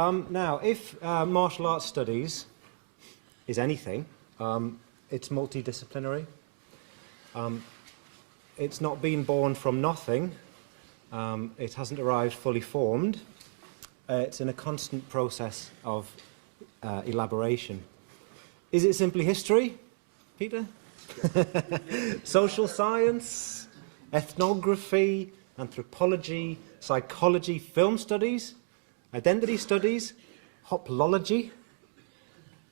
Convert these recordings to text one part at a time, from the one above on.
Now, if martial arts studies is anything, it's multidisciplinary. It's not been born from nothing. It hasn't arrived fully formed. It's in a constant process of elaboration. Is it simply history, Peter? Social science, ethnography, anthropology, psychology, film studies, identity studies, hoplology?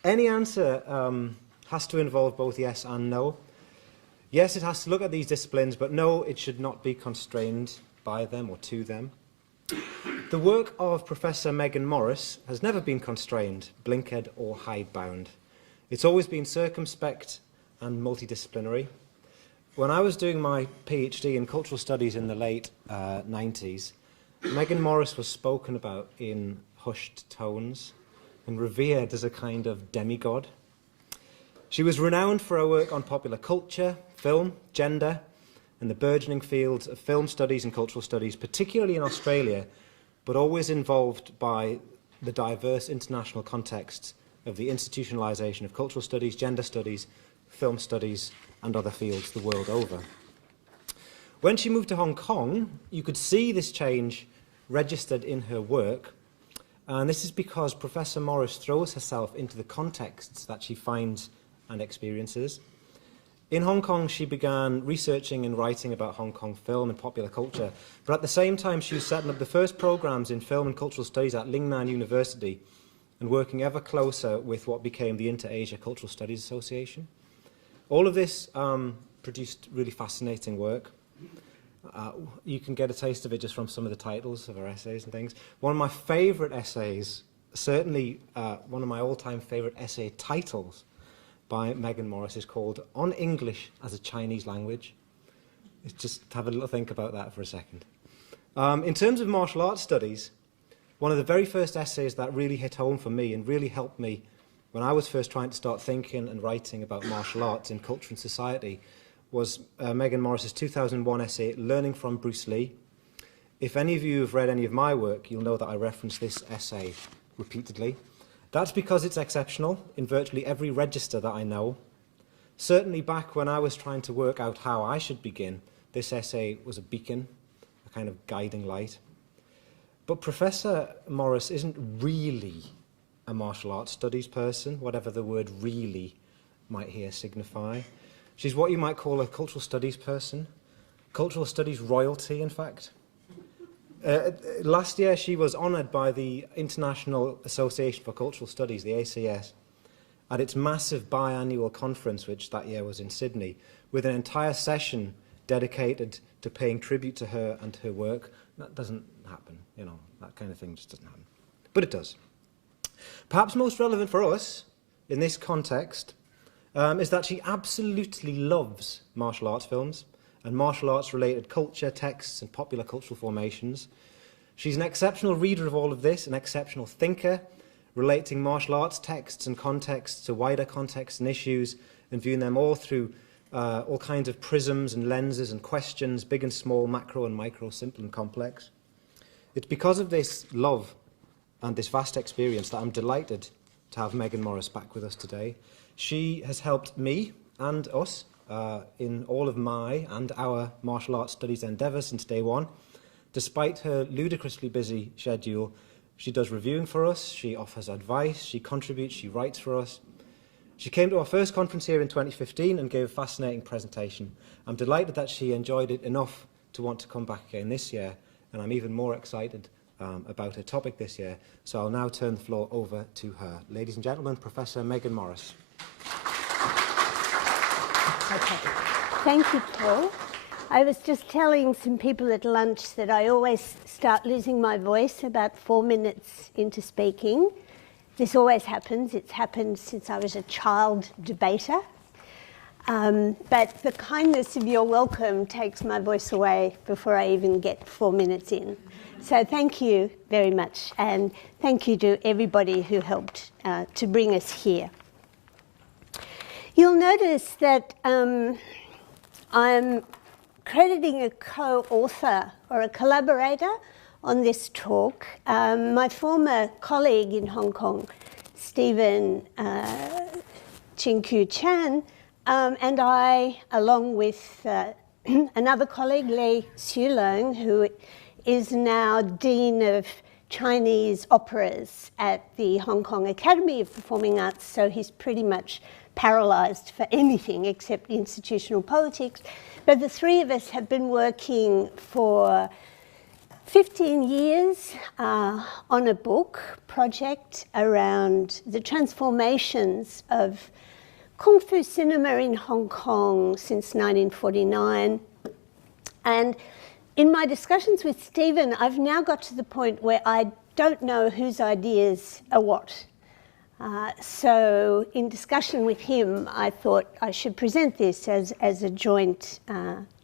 Any answer has to involve both yes and no. Yes, it has to look at these disciplines, but no, it should not be constrained by them or to them. The work of Professor Meaghan Morris has never been constrained, blinkered or hidebound. It's always been circumspect and multidisciplinary. When I was doing my PhD in cultural studies in the late 90s, Meaghan Morris was spoken about in hushed tones and revered as a kind of demigod. She was renowned for her work on popular culture, film, gender, and the burgeoning fields of film studies and cultural studies, particularly in Australia, but always involved by the diverse international contexts of the institutionalization of cultural studies, gender studies, film studies, and other fields the world over. When she moved to Hong Kong, you could see this change registered in her work, and this is because Professor Morris throws herself into the contexts that she finds and experiences. In Hong Kong, she began researching and writing about Hong Kong film and popular culture, but at the same time she was setting up the first programs in film and cultural studies at Lingnan University and working ever closer with what became the Inter-Asia Cultural Studies Association. All of this produced really fascinating work. You can get a taste of it just from some of the titles of her essays and things. One of my favourite essays, certainly one of my all-time favourite essay titles by Meaghan Morris is called On English as a Chinese Language. Just have a little think about that for a second. In terms of martial arts studies, one of the very first essays that really hit home for me and really helped me when I was first trying to start thinking and writing about martial arts in culture and society was Meaghan Morris's 2001 essay, Learning from Bruce Lee. If any of you have read any of my work, you'll know that I reference this essay repeatedly. That's because it's exceptional in virtually every register that I know. Certainly back when I was trying to work out how I should begin, this essay was a beacon, a kind of guiding light. But Professor Morris isn't really a martial arts studies person, whatever the word really might here signify. She's what you might call a cultural studies person, cultural studies royalty, in fact. Last year, she was honoured by the International Association for Cultural Studies, the ACS, at its massive biannual conference, which that year was in Sydney, with an entire session dedicated to paying tribute to her and her work. That doesn't happen, you know, that kind of thing just doesn't happen. But it does. Perhaps most relevant for us in this context is that she absolutely loves martial arts films and martial arts-related culture, texts, and popular cultural formations. She's an exceptional reader of all of this, an exceptional thinker, relating martial arts texts and contexts to wider contexts and issues, and viewing them all through all kinds of prisms and lenses and questions, big and small, macro and micro, simple and complex. It's because of this love and this vast experience that I'm delighted to have Meaghan Morris back with us today. She has helped me and us in all of my and our martial arts studies endeavours since day one. Despite her ludicrously busy schedule, she does reviewing for us, she offers advice, she contributes, she writes for us. She came to our first conference here in 2015 and gave a fascinating presentation. I'm delighted that she enjoyed it enough to want to come back again this year, and I'm even more excited about her topic this year. So I'll now turn the floor over to her. Ladies and gentlemen, Professor Meaghan Morris. Okay. Thank you, Paul. I was just telling some people at lunch that I always start losing my voice about 4 minutes into speaking. This always happens. It's happened since I was a child debater. But the kindness of your welcome takes my voice away before I even get 4 minutes in. So thank you very much, and thank you to everybody who helped to bring us here. You'll notice that I'm crediting a co-author or a collaborator on this talk. My former colleague in Hong Kong, Stephen Ching-Kyu Chan, and I, along with another colleague, Lei Xiulong, who is now Dean of Chinese Operas at the Hong Kong Academy of Performing Arts, so he's pretty much paralysed for anything except institutional politics. But the three of us have been working for 15 years on a book project around the transformations of Kung Fu cinema in Hong Kong since 1949. And in my discussions with Stephen, I've now got to the point where I don't know whose ideas are what. So in discussion with him, I thought I should present this as a joint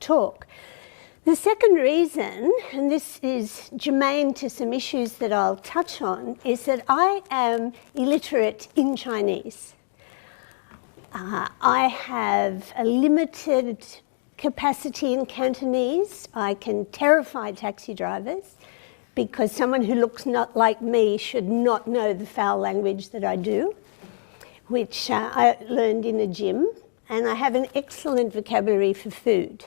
talk. The second reason, and this is germane to some issues that I'll touch on, is that I am illiterate in Chinese. I have a limited capacity in Cantonese. I can terrify taxi drivers because someone who looks not like me should not know the foul language that I do, which I learned in a gym, and I have an excellent vocabulary for food.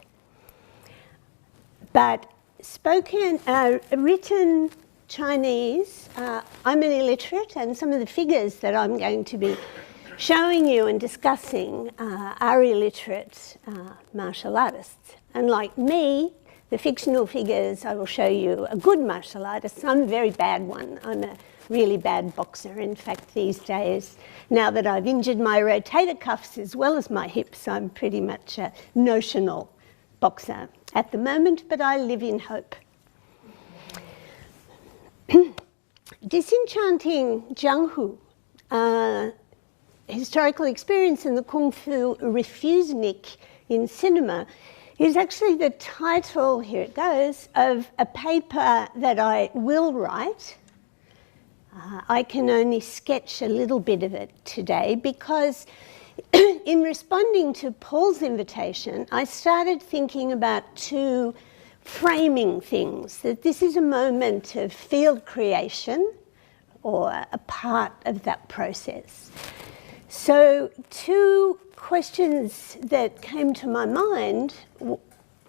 But written Chinese, I'm an illiterate, and some of the figures that I'm going to be showing you and discussing are illiterate martial artists. And like me, the fictional figures I will show you are good martial artists. I'm a very bad one. I'm a really bad boxer. In fact, these days, now that I've injured my rotator cuffs as well as my hips, I'm pretty much a notional boxer at the moment, but I live in hope. Disenchanting Jianghu, historical experience in the Kung Fu Refuseniks in cinema, is actually the title, here it goes, of a paper that I will write. I can only sketch a little bit of it today because in responding to Paul's invitation, I started thinking about two framing things, that this is a moment of field creation or a part of that process. So two questions that came to my mind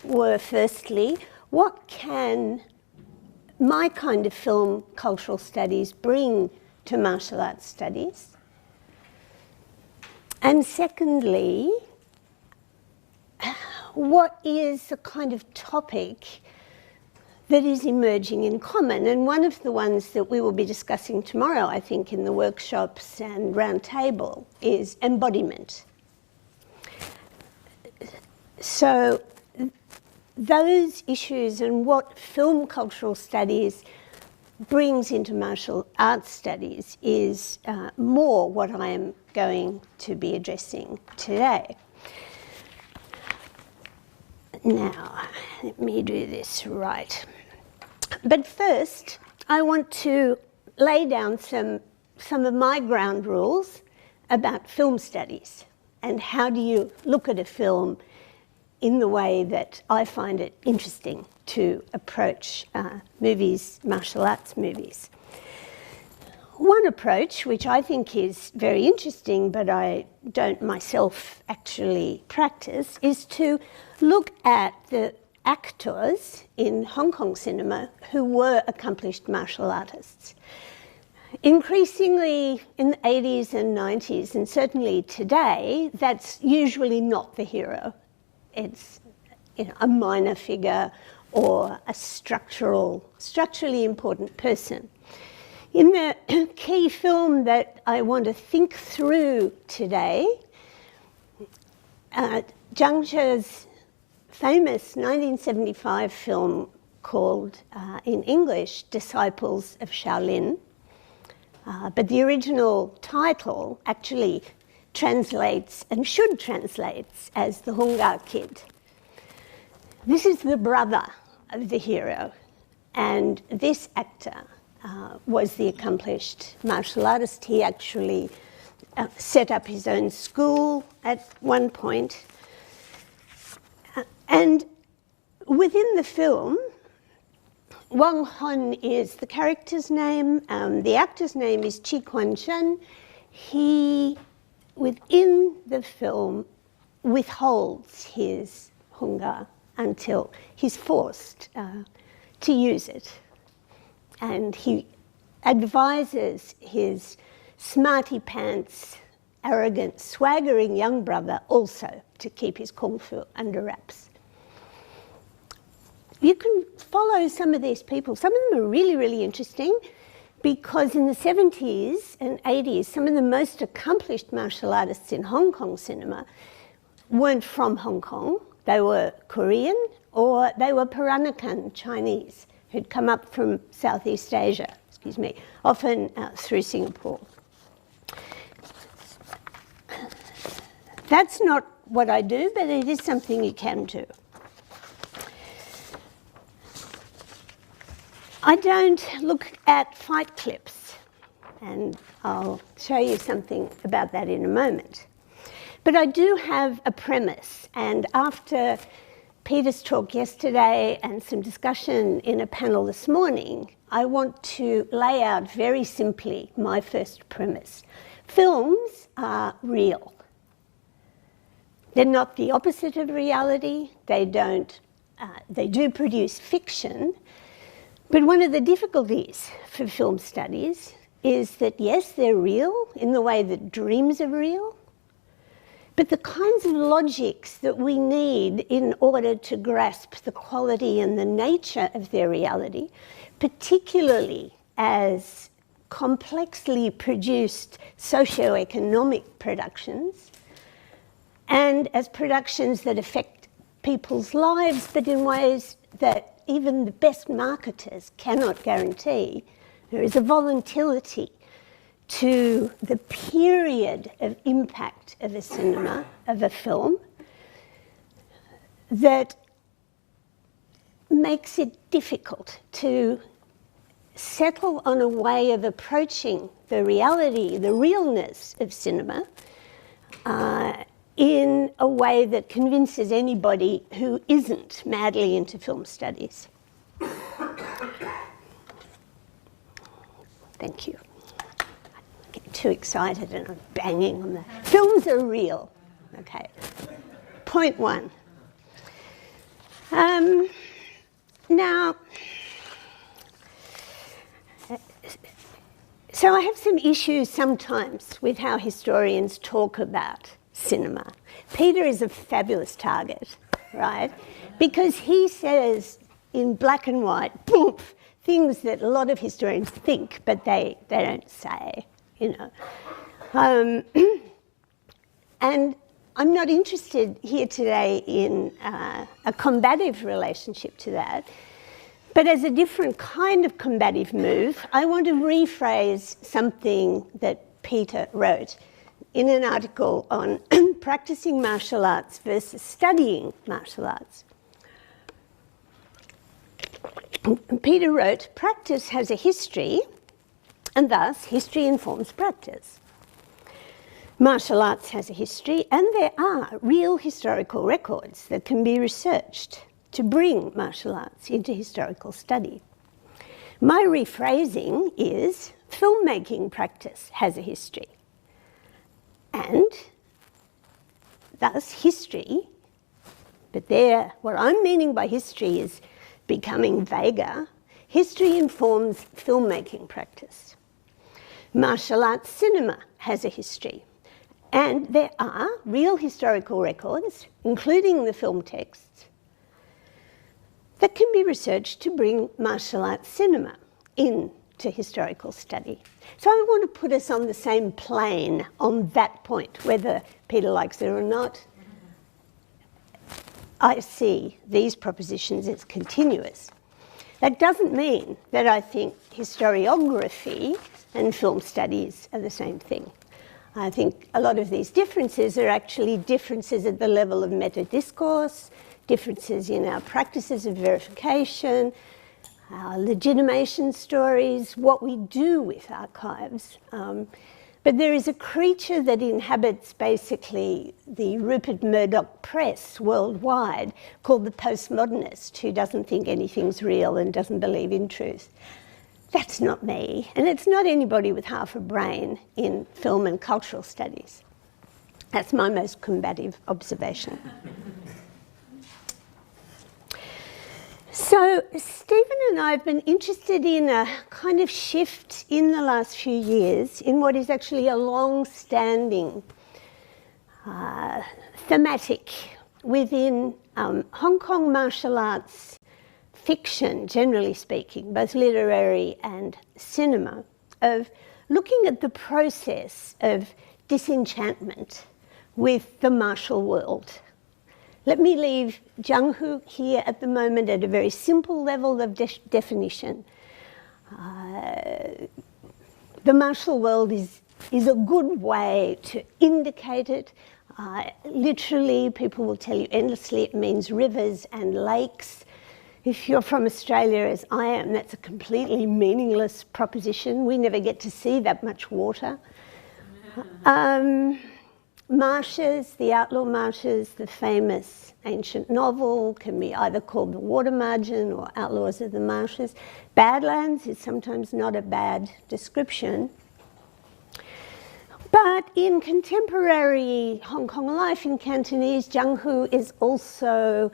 were, firstly, what can my kind of film cultural studies bring to martial arts studies? And secondly, what is the kind of topic that is emerging in common? And one of the ones that we will be discussing tomorrow, I think, in the workshops and roundtable is embodiment. So those issues and what film cultural studies brings into martial arts studies is more what I am going to be addressing today. Now, let me do this right. But first, I want to lay down some of my ground rules about film studies and how do you look at a film in the way that I find it interesting to approach movies, martial arts movies. One approach, which I think is very interesting, but I don't myself actually practice, is to look at the actors in Hong Kong cinema who were accomplished martial artists. Increasingly in the 80s and 90s, and certainly today, that's usually not the hero. It's a minor figure or a structurally important person. In the key film that I want to think through today, Zhang Zhe's famous 1975 film called, in English, Disciples of Shaolin, but the original title actually translates and should translate as The Hungar Kid. This is the brother of the hero, and this actor was the accomplished martial artist. He actually set up his own school at one point. And within the film, Wang Hon is the character's name. The actor's name is Chi Kwan-chen. He, within the film, withholds his Hunggar until he's forced to use it. And he advises his smarty pants, arrogant, swaggering young brother also to keep his kung fu under wraps. You can follow some of these people. Some of them are really, really interesting because in the 70s and 80s, some of the most accomplished martial artists in Hong Kong cinema weren't from Hong Kong. They were Korean or they were Peranakan Chinese who'd come up from Southeast Asia, often through Singapore. That's not what I do, but it is something you can do. I don't look at fight clips, and I'll show you something about that in a moment. But I do have a premise, and after Peter's talk yesterday and some discussion in a panel this morning, I want to lay out very simply my first premise. Films are real. They're not the opposite of reality. They do produce fiction. But one of the difficulties for film studies is that, yes, they're real in the way that dreams are real, but the kinds of logics that we need in order to grasp the quality and the nature of their reality, particularly as complexly produced socio-economic productions and as productions that affect people's lives, but in ways that even the best marketers cannot guarantee. There is a volatility to the period of impact of a cinema, of a film, that makes it difficult to settle on a way of approaching the reality, the realness of cinema, in a way that convinces anybody who isn't madly into film studies. Thank you. I get too excited and I'm banging on the... Films are real. Okay. Point one. Now, so I have some issues sometimes with how historians talk about cinema. Peter is a fabulous target, right? Because he says in black and white, boom, things that a lot of historians think, but they don't say, you know. And I'm not interested here today in a combative relationship to that, but as a different kind of combative move, I want to rephrase something that Peter wrote in an article on practicing martial arts versus studying martial arts. Peter wrote, practice has a history, and thus history informs practice. Martial arts has a history, and there are real historical records that can be researched to bring martial arts into historical study. My rephrasing is filmmaking practice has a history. And thus history, but there, what I'm meaning by history is becoming vaguer. History informs filmmaking practice. Martial arts cinema has a history. And there are real historical records, including the film texts, that can be researched to bring martial arts cinema into historical study. So I want to put us on the same plane on that point, whether Peter likes it or not. I see these propositions as continuous. That doesn't mean that I think historiography and film studies are the same thing. I think a lot of these differences are actually differences at the level of meta-discourse, differences in our practices of verification, our legitimation stories, what we do with archives. But But there is a creature that inhabits basically the Rupert Murdoch press worldwide called the postmodernist, who doesn't think anything's real and doesn't believe in truth. That's not me, and it's not anybody with half a brain in film and cultural studies. That's my most combative observation. So Stephen and I have been interested in a kind of shift in the last few years in what is actually a long-standing thematic within Hong Kong martial arts fiction, generally speaking, both literary and cinema, of looking at the process of disenchantment with the martial world. Let me leave Jung-Hoo here at the moment at a very simple level of definition. The martial world is a good way to indicate it. Literally, people will tell you endlessly it means rivers and lakes. If you're from Australia, as I am, that's a completely meaningless proposition. We never get to see that much water. Marshes, the Outlaw Marshes, the famous ancient novel, can be either called The Water Margin or Outlaws of the Marshes. Badlands is sometimes not a bad description. But in contemporary Hong Kong life in Cantonese, Jung-Hoo is also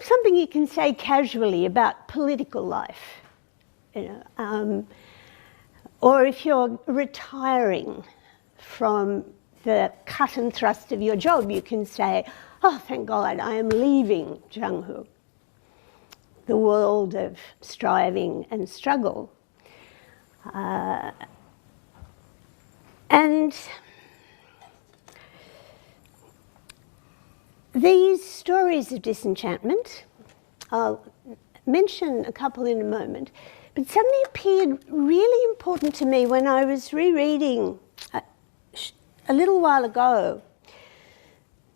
something you can say casually about political life. Or if you're retiring from the cut and thrust of your job, you can say, oh, thank God, I am leaving Jung-Hoo, the world of striving and struggle. And these stories of disenchantment, I'll mention a couple in a moment, but suddenly appeared really important to me when I was rereading a little while ago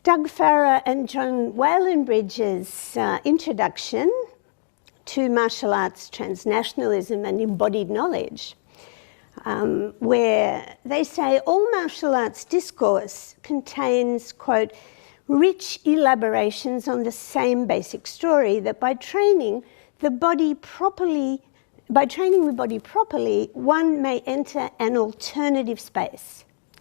Doug Farrar and John Whalenbridge's introduction to martial arts transnationalism and embodied knowledge, where they say all martial arts discourse contains, quote, rich elaborations on the same basic story, that by training the body properly, one may enter an alternative space.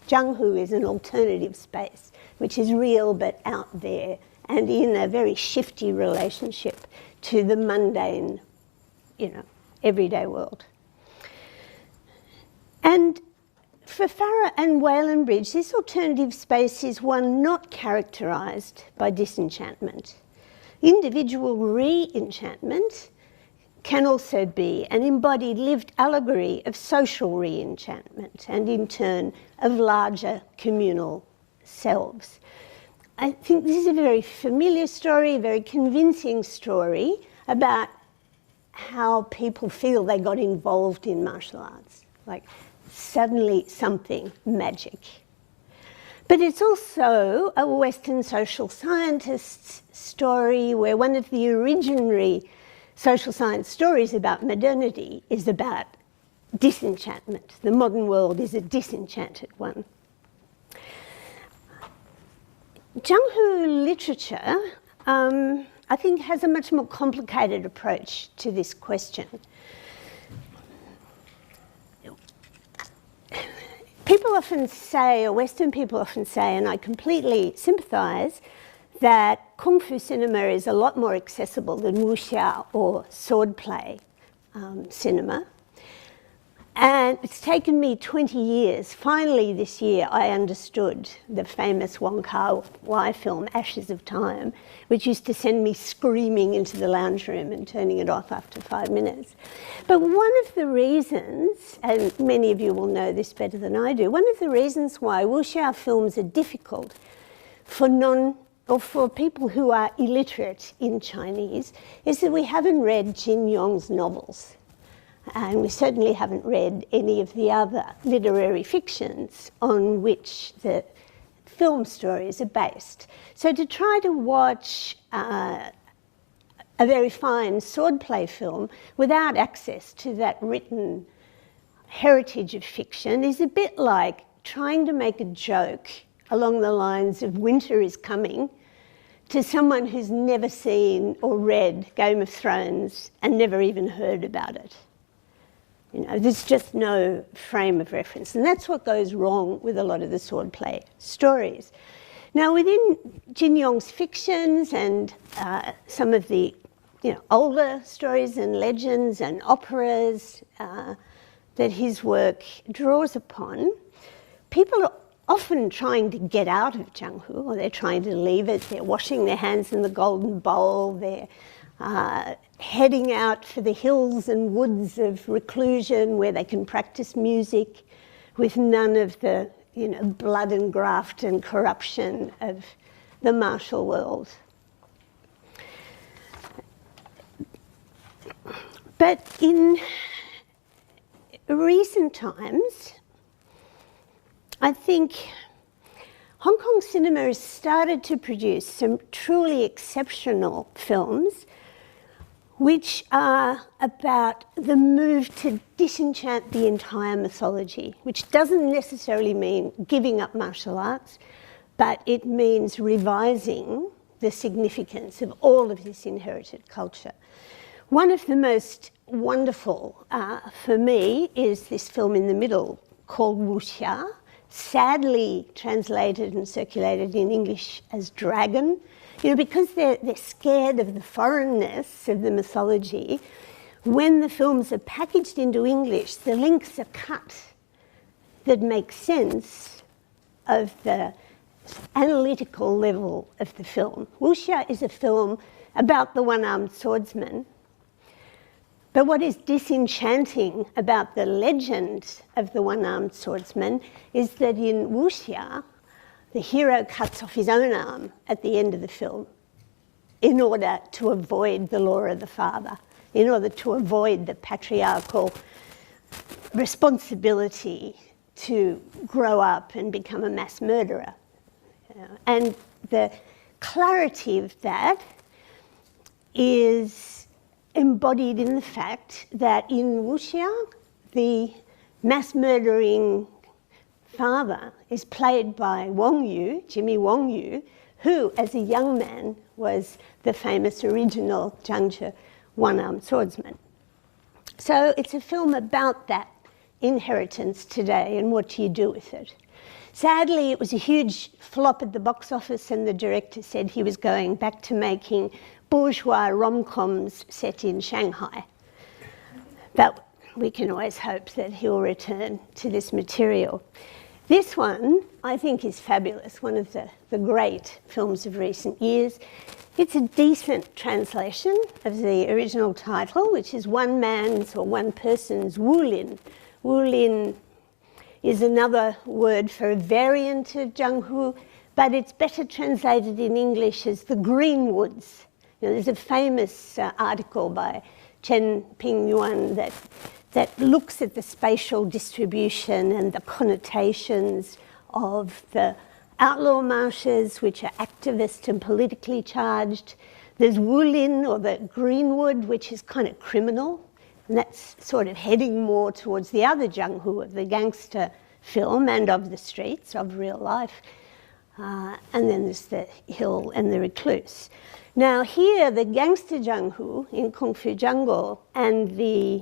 Jung-Hoo is an alternative space, which is real but out there and in a very shifty relationship to the mundane, everyday world. And for Farrar and Whalenbridge, this alternative space is one not characterised by disenchantment. Individual re-enchantment can also be an embodied lived allegory of social re-enchantment and in turn of larger communal selves. I think this is a very familiar story, a very convincing story about how people feel they got involved in martial arts, like suddenly something magic. But it's also a Western social scientist's story where one of the originary social science stories about modernity is about disenchantment. The modern world is a disenchanted one. Jung-Hoo literature, I think, has a much more complicated approach to this question. People often say, or Western people often say, and I completely sympathise, that Kung Fu cinema is a lot more accessible than wuxia or swordplay cinema. And it's taken me 20 years. Finally, this year, I understood the famous Wong Kar-wai film, Ashes of Time, which used to send me screaming into the lounge room and turning it off after 5 minutes. But one of the reasons, and many of you will know this better than I do, one of the reasons why wuxia films are difficult for people who are illiterate in Chinese is that we haven't read Jin Young's novels. And we certainly haven't read any of the other literary fictions on which the film stories are based. So to try to watch a very fine swordplay film without access to that written heritage of fiction is a bit like trying to make a joke along the lines of winter is coming to someone who's never seen or read Game of Thrones and never even heard about it. You know, there's just no frame of reference. And that's what goes wrong with a lot of the Swordplay stories. Now, within Jin Young's fictions and some of the older stories and legends and operas that his work draws upon, people are often trying to get out of Jianghu, or they're trying to leave it. They're washing their hands in the golden bowl. They're heading out for the hills and woods of reclusion where they can practice music with none of the blood and graft and corruption of the martial world. But in recent times, I think Hong Kong cinema has started to produce some truly exceptional films which are about the move to disenchant the entire mythology, which doesn't necessarily mean giving up martial arts, but it means revising the significance of all of this inherited culture. One of the most wonderful for me is this film in the middle called Wuxia, sadly translated and circulated in English as Dragon. Because they're scared of the foreignness of the mythology, when the films are packaged into English, the links are cut that make sense of the analytical level of the film. Wuxia is a film about the one-armed swordsman, but what is disenchanting about the legend of the one-armed swordsman is that in Wuxia, the hero cuts off his own arm at the end of the film in order to avoid the law of the father, in order to avoid the patriarchal responsibility to grow up and become a mass murderer. And the clarity of that is embodied in the fact that in Wuxia, the mass murdering father is played by Wong Yu, Jimmy Wong Yu, who, as a young man, was the famous original Zhangzhe one-armed swordsman. So it's a film about that inheritance today and what do you do with it. Sadly, it was a huge flop at the box office and the director said he was going back to making bourgeois rom-coms set in Shanghai. But we can always hope that he'll return to this material. This one, I think, is fabulous, one of the great films of recent years. It's a decent translation of the original title, which is one man's or one person's Wulin. Wulin is another word for a variant of Jianghu, but it's better translated in English as the Green Woods. There's a famous article by Chen Pingyuan that looks at the spatial distribution and the connotations of the outlaw marshes, which are activist and politically charged. There's Wulin, or the Greenwood, which is kind of criminal, and that's sort of heading more towards the other Jianghu of the gangster film and of the streets of real life. And then there's the hill and the recluse. Now here, the gangster Jianghu in Kung Fu Jungle and the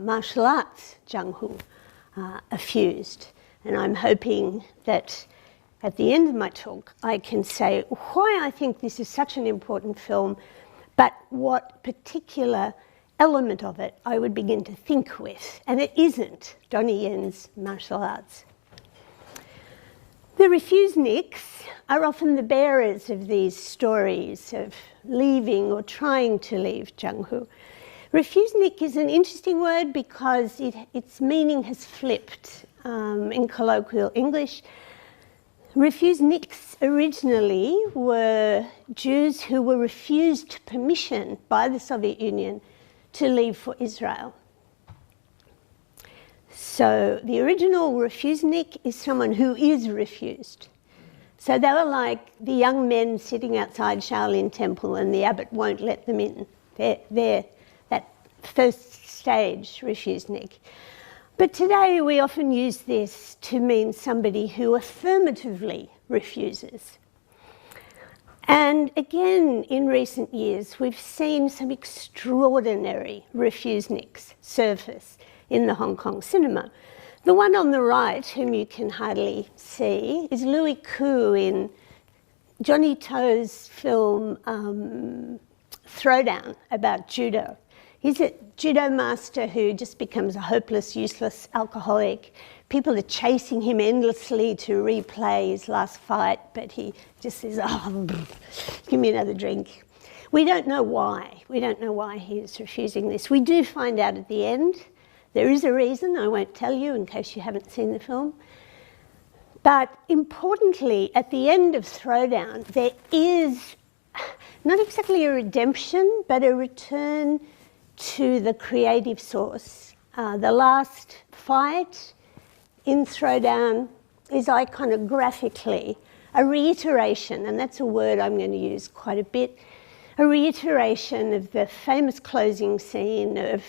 martial arts Jianghu are fused. And I'm hoping that at the end of my talk, I can say why I think this is such an important film, but what particular element of it I would begin to think with. And it isn't Donnie Yen's martial arts. The Refuseniks are often the bearers of these stories of leaving or trying to leave Jianghu. Refusenik is an interesting word because its meaning has flipped in colloquial English. Refuseniks originally were Jews who were refused permission by the Soviet Union to leave for Israel. So the original Refusenik is someone who is refused. So they were like the young men sitting outside Shaolin Temple and the abbot won't let them in. They're that first stage Refusenik. But today we often use this to mean somebody who affirmatively refuses. And again, in recent years, we've seen some extraordinary refuseniks surface in the Hong Kong cinema. The one on the right, whom you can hardly see, is Louis Koo in Johnny To's film Throwdown, about judo. He's a judo master who just becomes a hopeless, useless alcoholic. People are chasing him endlessly to replay his last fight, but he just says, oh, give me another drink. We don't know why. We don't know why he is refusing this. We do find out at the end. There is a reason. I won't tell you in case you haven't seen the film. But importantly, at the end of Throwdown, there is not exactly a redemption, but a return to the creative source. The last fight in Throwdown is iconographically a reiteration, and that's a word I'm going to use quite a bit, a reiteration of the famous closing scene of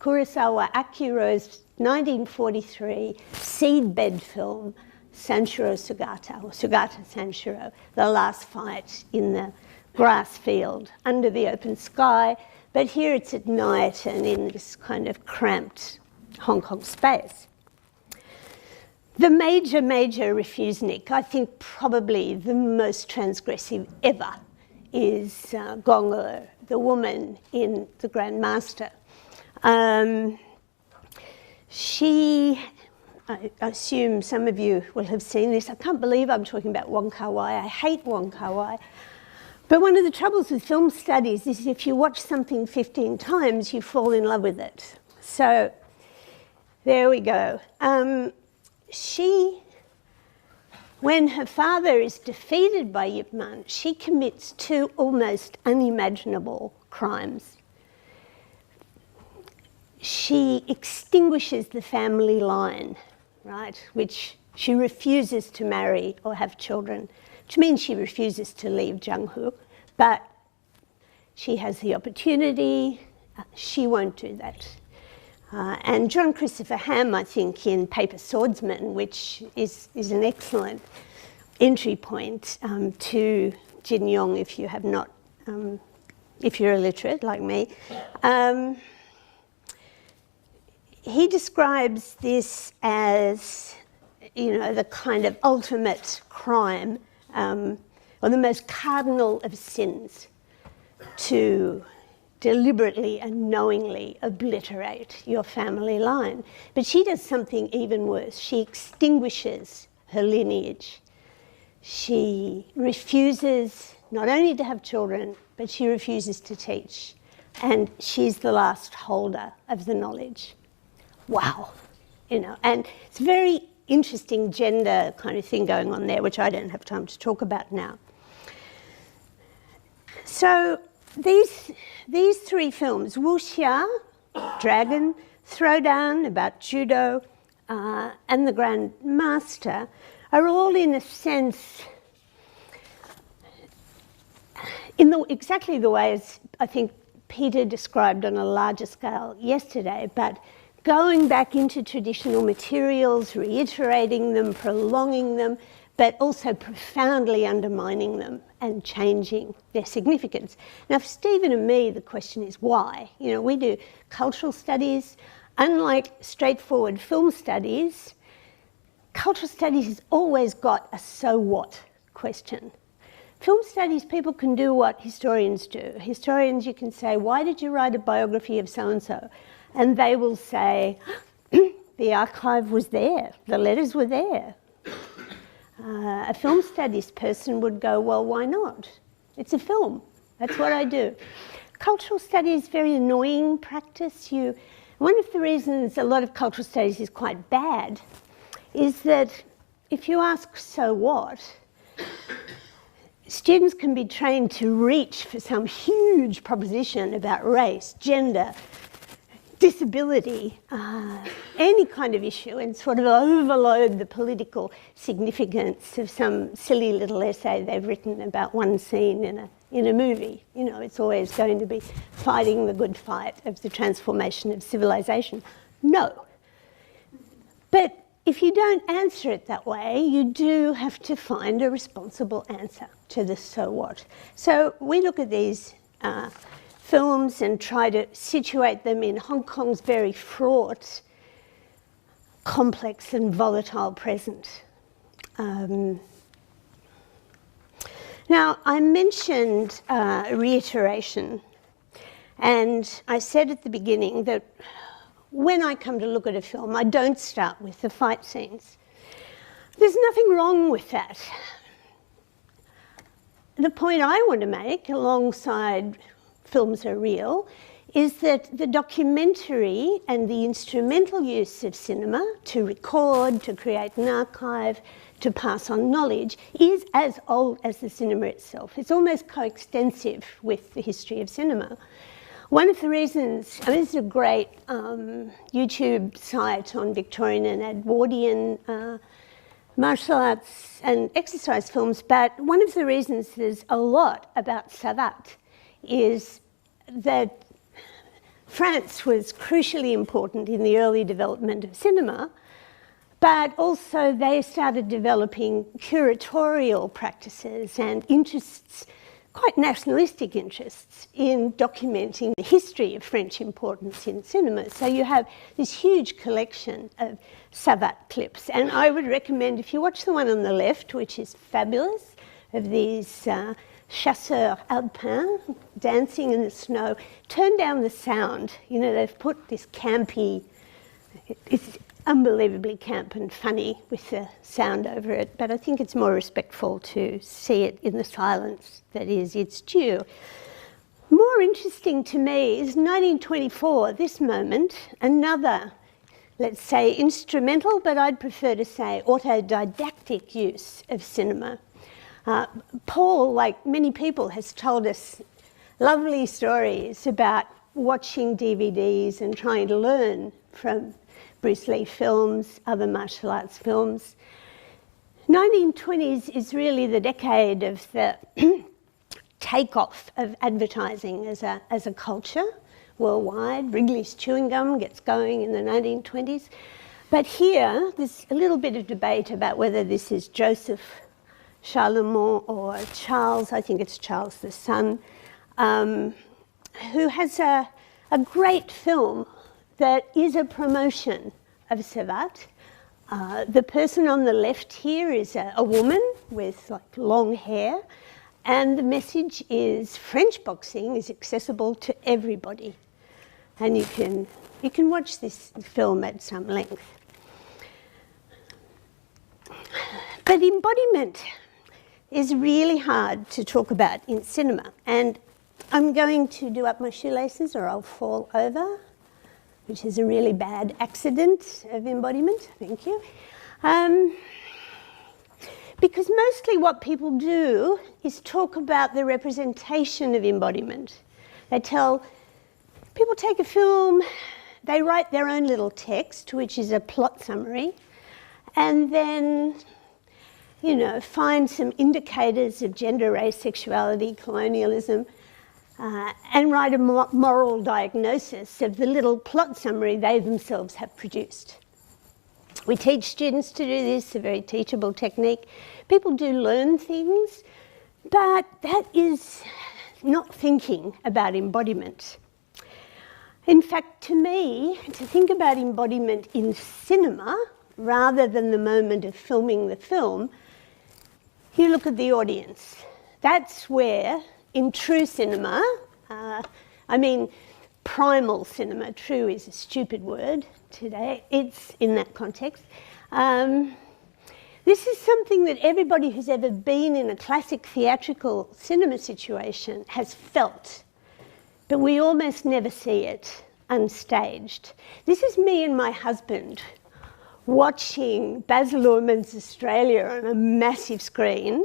Kurosawa Akiro's 1943 seedbed film, Sanshiro Sugata, or Sugata Sanshiro, the last fight in the grass field under the open sky. But here it's at night and in this kind of cramped Hong Kong space. The major refusenik, I think probably the most transgressive ever, is Gong Er, the woman in The Grand Master. I assume some of you will have seen this. I can't believe I'm talking about Wong Kar-wai. I hate Wong Kar-wai. But one of the troubles with film studies is if you watch something 15 times, you fall in love with it. So there we go. When her father is defeated by Yip Man, she commits two almost unimaginable crimes. She extinguishes the family line, right, which she refuses to marry or have children, which means she refuses to leave Zhanghu, but she has the opportunity. She won't do that. And John Christopher Ham, I think, in Paper Swordsman, which is an excellent entry point to Jin Young if you have not, if you're illiterate like me. He describes this as, you know, the kind of ultimate crime, or the most cardinal of sins, to deliberately and knowingly obliterate your family line. But she does something even worse. She extinguishes her lineage. She refuses not only to have children, but she refuses to teach. And she's the last holder of the knowledge. Wow. You know, and it's a very interesting gender kind of thing going on there, which I don't have time to talk about now. So these three films, Wuxia, Dragon, Throwdown, about judo, and The Grand Master, are all in a sense in exactly the way as I think Peter described on a larger scale yesterday, but going back into traditional materials, reiterating them, prolonging them, but also profoundly undermining them and changing their significance. Now, for Stephen and me, the question is why? You know, we do cultural studies. Unlike straightforward film studies, cultural studies has always got a so what question. Film studies, people can do what historians do. Historians, you can say, why did you write a biography of so-and-so? And they will say, the archive was there, the letters were there. A film studies person would go, well, why not? It's a film. That's what I do. Cultural studies is a very annoying practice. One of the reasons a lot of cultural studies is quite bad is that if you ask, so what, students can be trained to reach for some huge proposition about race, gender, disability, any kind of issue, and sort of overload the political significance of some silly little essay they've written about one scene in a movie. You know, it's always going to be fighting the good fight of the transformation of civilization. No. But if you don't answer it that way, you do have to find a responsible answer to the so what. So we look at these films and try to situate them in Hong Kong's very fraught, complex and volatile present. Now, I mentioned reiteration, and I said at the beginning that when I come to look at a film, I don't start with the fight scenes. There's nothing wrong with that. The point I want to make, alongside films are real, is that the documentary and the instrumental use of cinema to record, to create an archive, to pass on knowledge, is as old as the cinema itself. It's almost coextensive with the history of cinema. One of the reasons, I mean, this is a great YouTube site on Victorian and Edwardian martial arts and exercise films, but one of the reasons there's a lot about Savate is that France was crucially important in the early development of cinema, but also they started developing curatorial practices and interests, quite nationalistic interests, in documenting the history of French importance in cinema. So you have this huge collection of Savate clips, and I would recommend, if you watch the one on the left, which is fabulous, of these chasseurs alpins dancing in the snow, turn down the sound. You know, they've put this campy, it's unbelievably camp and funny with the sound over it, but I think it's more respectful to see it in the silence that is its due. More interesting to me is 1924, this moment, another, let's say, instrumental, but I'd prefer to say autodidactic use of cinema. Paul, like many people, has told us lovely stories about watching DVDs and trying to learn from Bruce Lee films, other martial arts films. 1920s is really the decade of the takeoff of advertising as a culture worldwide. Wrigley's chewing gum gets going in the 1920s. But here, there's a little bit of debate about whether this is Joseph Charlemont or Charles, I think it's Charles the son, who has a great film that is a promotion of Savate. The person on the left here is a woman with like long hair, and the message is French boxing is accessible to everybody. And you can watch this film at some length. But embodiment is really hard to talk about in cinema, and I'm going to do up my shoelaces or I'll fall over, which is a really bad accident of embodiment. Thank you. Because mostly what people do is talk about the representation of embodiment. People take a film, they write their own little text, which is a plot summary, and then, you know, find some indicators of gender, race, sexuality, colonialism, and write a moral diagnosis of the little plot summary they themselves have produced. We teach students to do this, a very teachable technique. People do learn things, but that is not thinking about embodiment. In fact, to me, to think about embodiment in cinema, rather than the moment of filming the film, you look at the audience. That's where, in true cinema, I mean primal cinema, true is a stupid word today, it's in that context. This is something that everybody who's ever been in a classic theatrical cinema situation has felt, but we almost never see it unstaged. This is me and my husband watching Baz Luhrmann's Australia on a massive screen,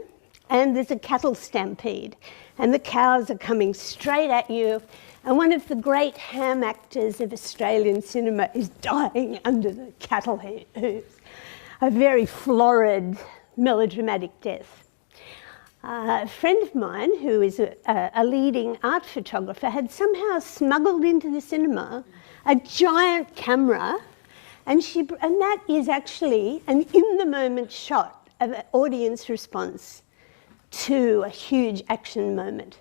and there's a cattle stampede, and the cows are coming straight at you, and one of the great ham actors of Australian cinema is dying under the cattle hooves. A very florid, melodramatic death. A friend of mine, who is a leading art photographer, had somehow smuggled into the cinema a giant camera And that is actually an in-the-moment shot of an audience response to a huge action moment.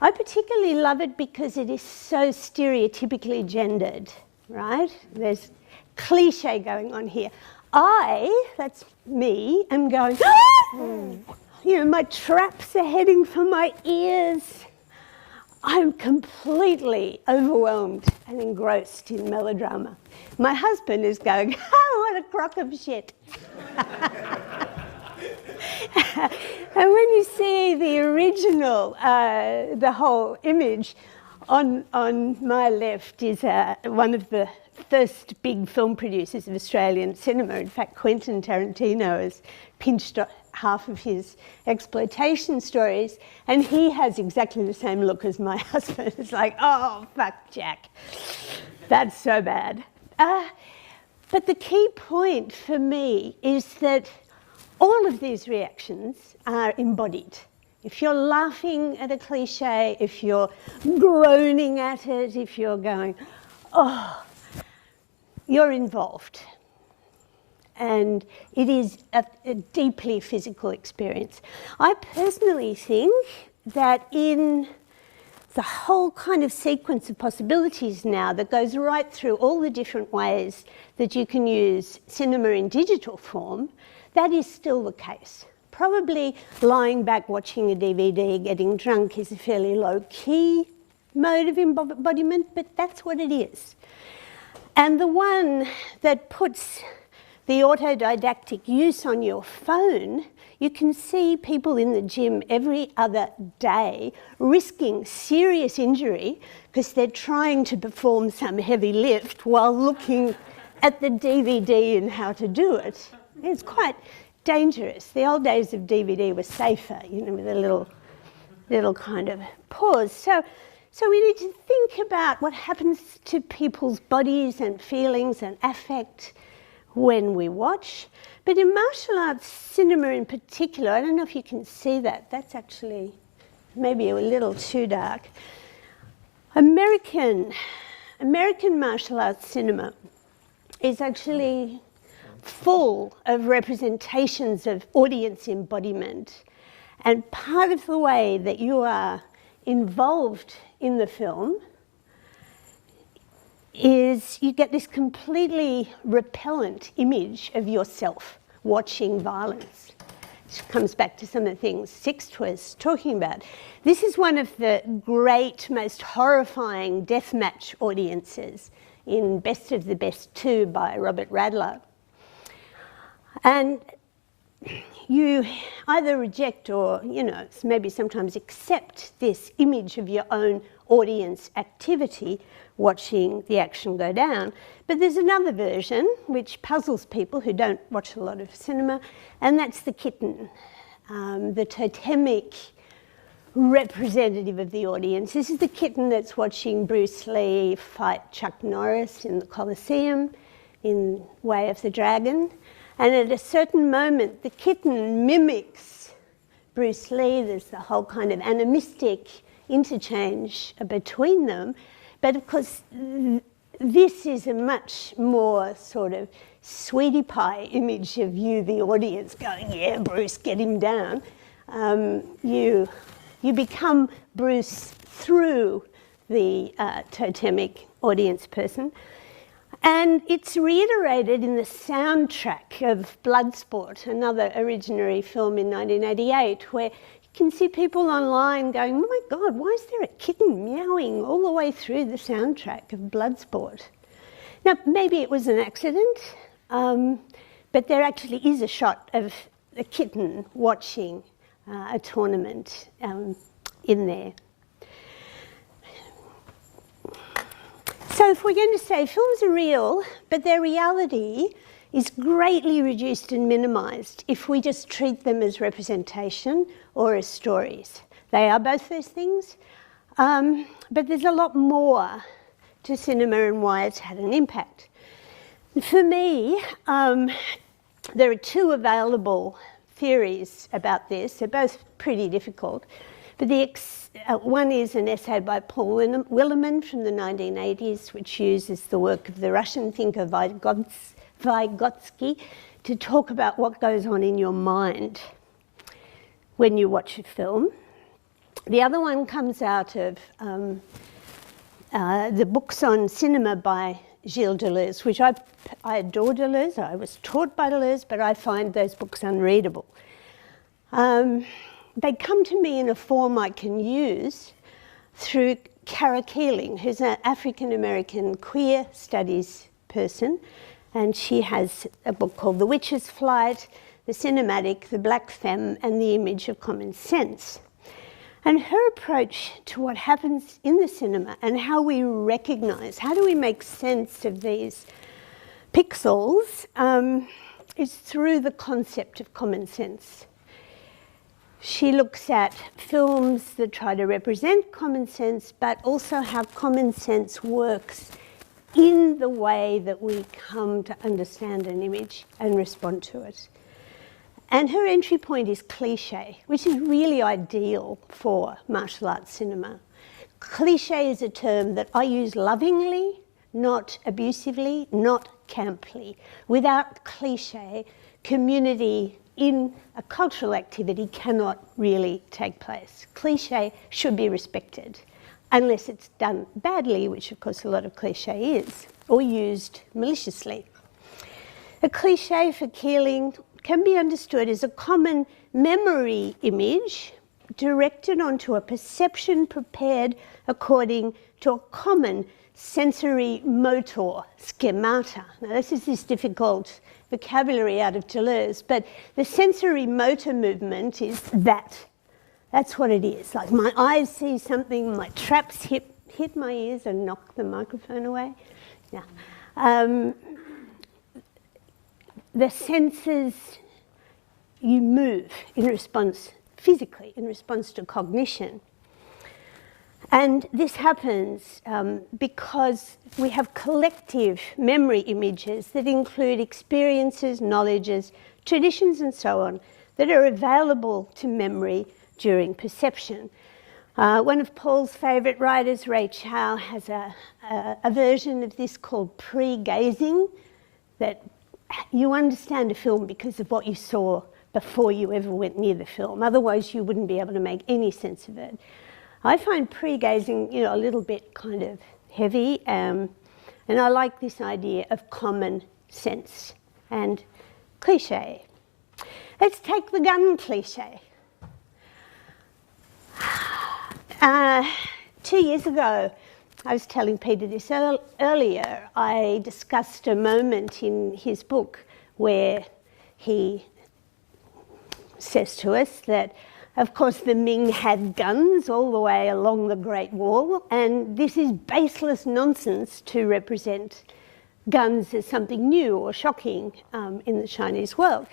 I particularly love it because it is so stereotypically gendered, right? There's cliche going on here. That's me, am going, you know, my traps are heading for my ears. I'm completely overwhelmed and engrossed in melodrama. My husband is going, oh, what a crock of shit. And when you see the original, the whole image, on my left is one of the first big film producers of Australian cinema. In fact, Quentin Tarantino has pinched half of his exploitation stories, and he has exactly the same look as my husband. It's like, oh, fuck, Jack. That's so bad. But the key point for me is that all of these reactions are embodied. If you're laughing at a cliche, if you're groaning at it, if you're going, oh, you're involved. And it is a deeply physical experience. I personally think that in the whole kind of sequence of possibilities now that goes right through all the different ways that you can use cinema in digital form, that is still the case. Probably lying back watching a DVD, getting drunk is a fairly low-key mode of embodiment, but that's what it is. And the one that puts the autodidactic use on your phone, you can see people in the gym every other day risking serious injury because they're trying to perform some heavy lift while looking at the DVD and how to do it. It's quite dangerous. The old days of DVD were safer, you know, with a little kind of pause. So we need to think about what happens to people's bodies and feelings and affect when we watch. But in martial arts cinema in particular, I don't know if you can see that. That's actually maybe a little too dark. American martial arts cinema is actually full of representations of audience embodiment. And part of the way that you are involved in the film is you get this completely repellent image of yourself watching violence. Which comes back to some of the things Sixt was talking about. This is one of the great, most horrifying deathmatch audiences in Best of the Best 2 by Robert Radler. And you either reject or, you know, maybe sometimes accept this image of your own audience activity watching the action go down. But there's another version which puzzles people who don't watch a lot of cinema, and that's the kitten, the totemic representative of the audience. This is the kitten that's watching Bruce Lee fight Chuck Norris in the Colosseum in Way of the Dragon. And at a certain moment, the kitten mimics Bruce Lee. There's the whole kind of animistic interchange between them. But of course, this is a much more sort of sweetie pie image of you, the audience, going, yeah, Bruce, get him down. You become Bruce through the totemic audience person. And it's reiterated in the soundtrack of Bloodsport, another originary film in 1988, where you can see people online going, oh my God, why is there a kitten meowing all the way through the soundtrack of Bloodsport? Now, maybe it was an accident, but there actually is a shot of a kitten watching a tournament in there. So if we're going to say films are real, but their reality is greatly reduced and minimised if we just treat them as representation or as stories. They are both those things, but there's a lot more to cinema and why it's had an impact. For me, there are two available theories about this. They're both pretty difficult. But one is an essay by Paul Willerman from the 1980s, which uses the work of the Russian thinker Vygotsky to talk about what goes on in your mind when you watch a film. The other one comes out of the books on cinema by Gilles Deleuze, which I adore Deleuze. I was taught by Deleuze, but I find those books unreadable. They come to me in a form I can use through Kara Keeling, who's an African-American queer studies person, and she has a book called The Witch's Flight, The Cinematic, The Black Femme, and The Image of Common Sense. And her approach to what happens in the cinema and how we recognise, how do we make sense of these pixels, is through the concept of common sense. She looks at films that try to represent common sense, but also how common sense works in the way that we come to understand an image and respond to it. And her entry point is cliché, which is really ideal for martial arts cinema. Cliché is a term that I use lovingly, not abusively, not camply. Without cliché, community in a cultural activity cannot really take place. Cliché should be respected, unless it's done badly, which of course a lot of cliché is, or used maliciously. A cliché for Keeling can be understood as a common memory image directed onto a perception prepared according to a common sensory motor schemata. Now, this is this difficult vocabulary out of Deleuze, but the sensory motor movement is that. That's what it is. Like my eyes see something, my traps hit my ears and knock the microphone away. Yeah. The senses, you move in response, physically, in response to cognition. And this happens because we have collective memory images that include experiences, knowledges, traditions, and so on that are available to memory during perception. One of Paul's favourite writers, Ray Chow, has a version of this called pre-gazing, that you understand a film because of what you saw before you ever went near the film. Otherwise, you wouldn't be able to make any sense of it. I find pre-gazing, a little bit kind of heavy, and I like this idea of common sense and cliché. Let's take the gun cliché. 2 years ago, I was telling Peter this earlier, I discussed a moment in his book where he says to us that, of course, the Ming had guns all the way along the Great Wall, and this is baseless nonsense to represent guns as something new or shocking in the Chinese world.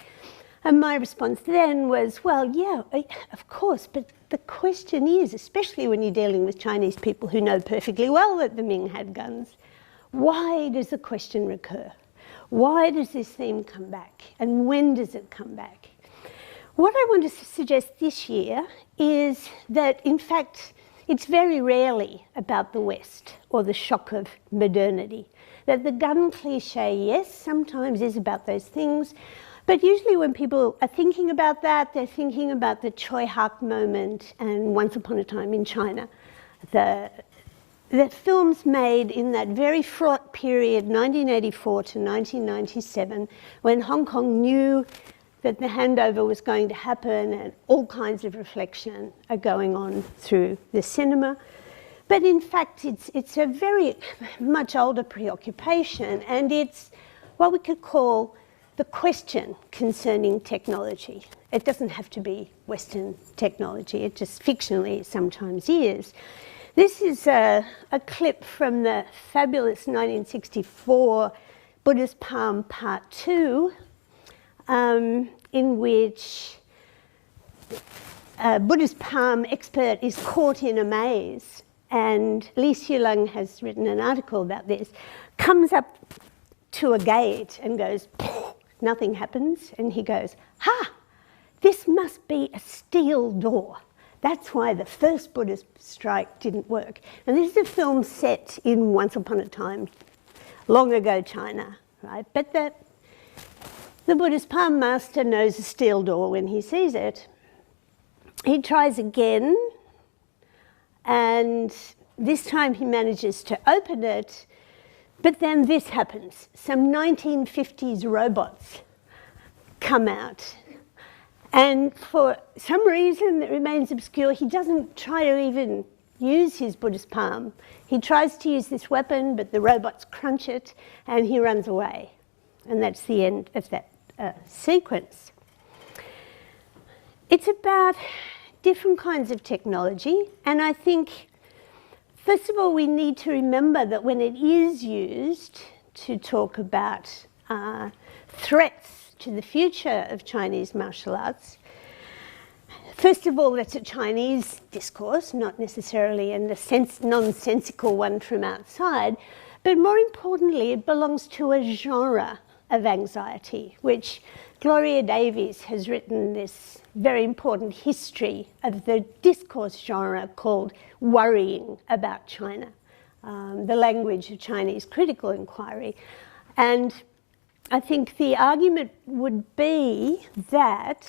And my response then was, well, yeah, of course, but the question is, especially when you're dealing with Chinese people who know perfectly well that the Ming had guns, why does the question recur? Why does this theme come back? And when does it come back? What I want to suggest this year is that, in fact, it's very rarely about the West or the shock of modernity. That the gun cliché, yes, sometimes is about those things, but usually when people are thinking about that, they're thinking about the Choi Hak moment and Once Upon a Time in China. The films made in that very fraught period, 1984 to 1997, when Hong Kong knew that the handover was going to happen and all kinds of reflection are going on through the cinema. But in fact, it's a very much older preoccupation, and it's what we could call the question concerning technology. It doesn't have to be Western technology, it just fictionally sometimes is. This is a clip from the fabulous 1964 Buddha's Palm Part 2, in which a Buddha's palm expert is caught in a maze, and Li Xuleng has written an article about this, comes up to a gate and goes, nothing happens, and he goes, ha, this must be a steel door. That's why the first Buddhist strike didn't work. And this is a film set in once upon a time, long ago China, right? But the Buddhist palm master knows a steel door when he sees it. He tries again, and this time he manages to open it, but then this happens. Some 1950s robots come out. And for some reason that remains obscure, he doesn't try to even use his Buddhist palm. He tries to use this weapon, but the robots crunch it, and he runs away. And that's the end of that sequence. It's about different kinds of technology, and I think, first of all, we need to remember that when it is used to talk about threats to the future of Chinese martial arts, first of all, that's a Chinese discourse, not necessarily a nonsensical one from outside, but more importantly, it belongs to a genre of anxiety, which Gloria Davies has written this very important history of the discourse genre called Worrying About China, the language of Chinese critical inquiry. And I think the argument would be that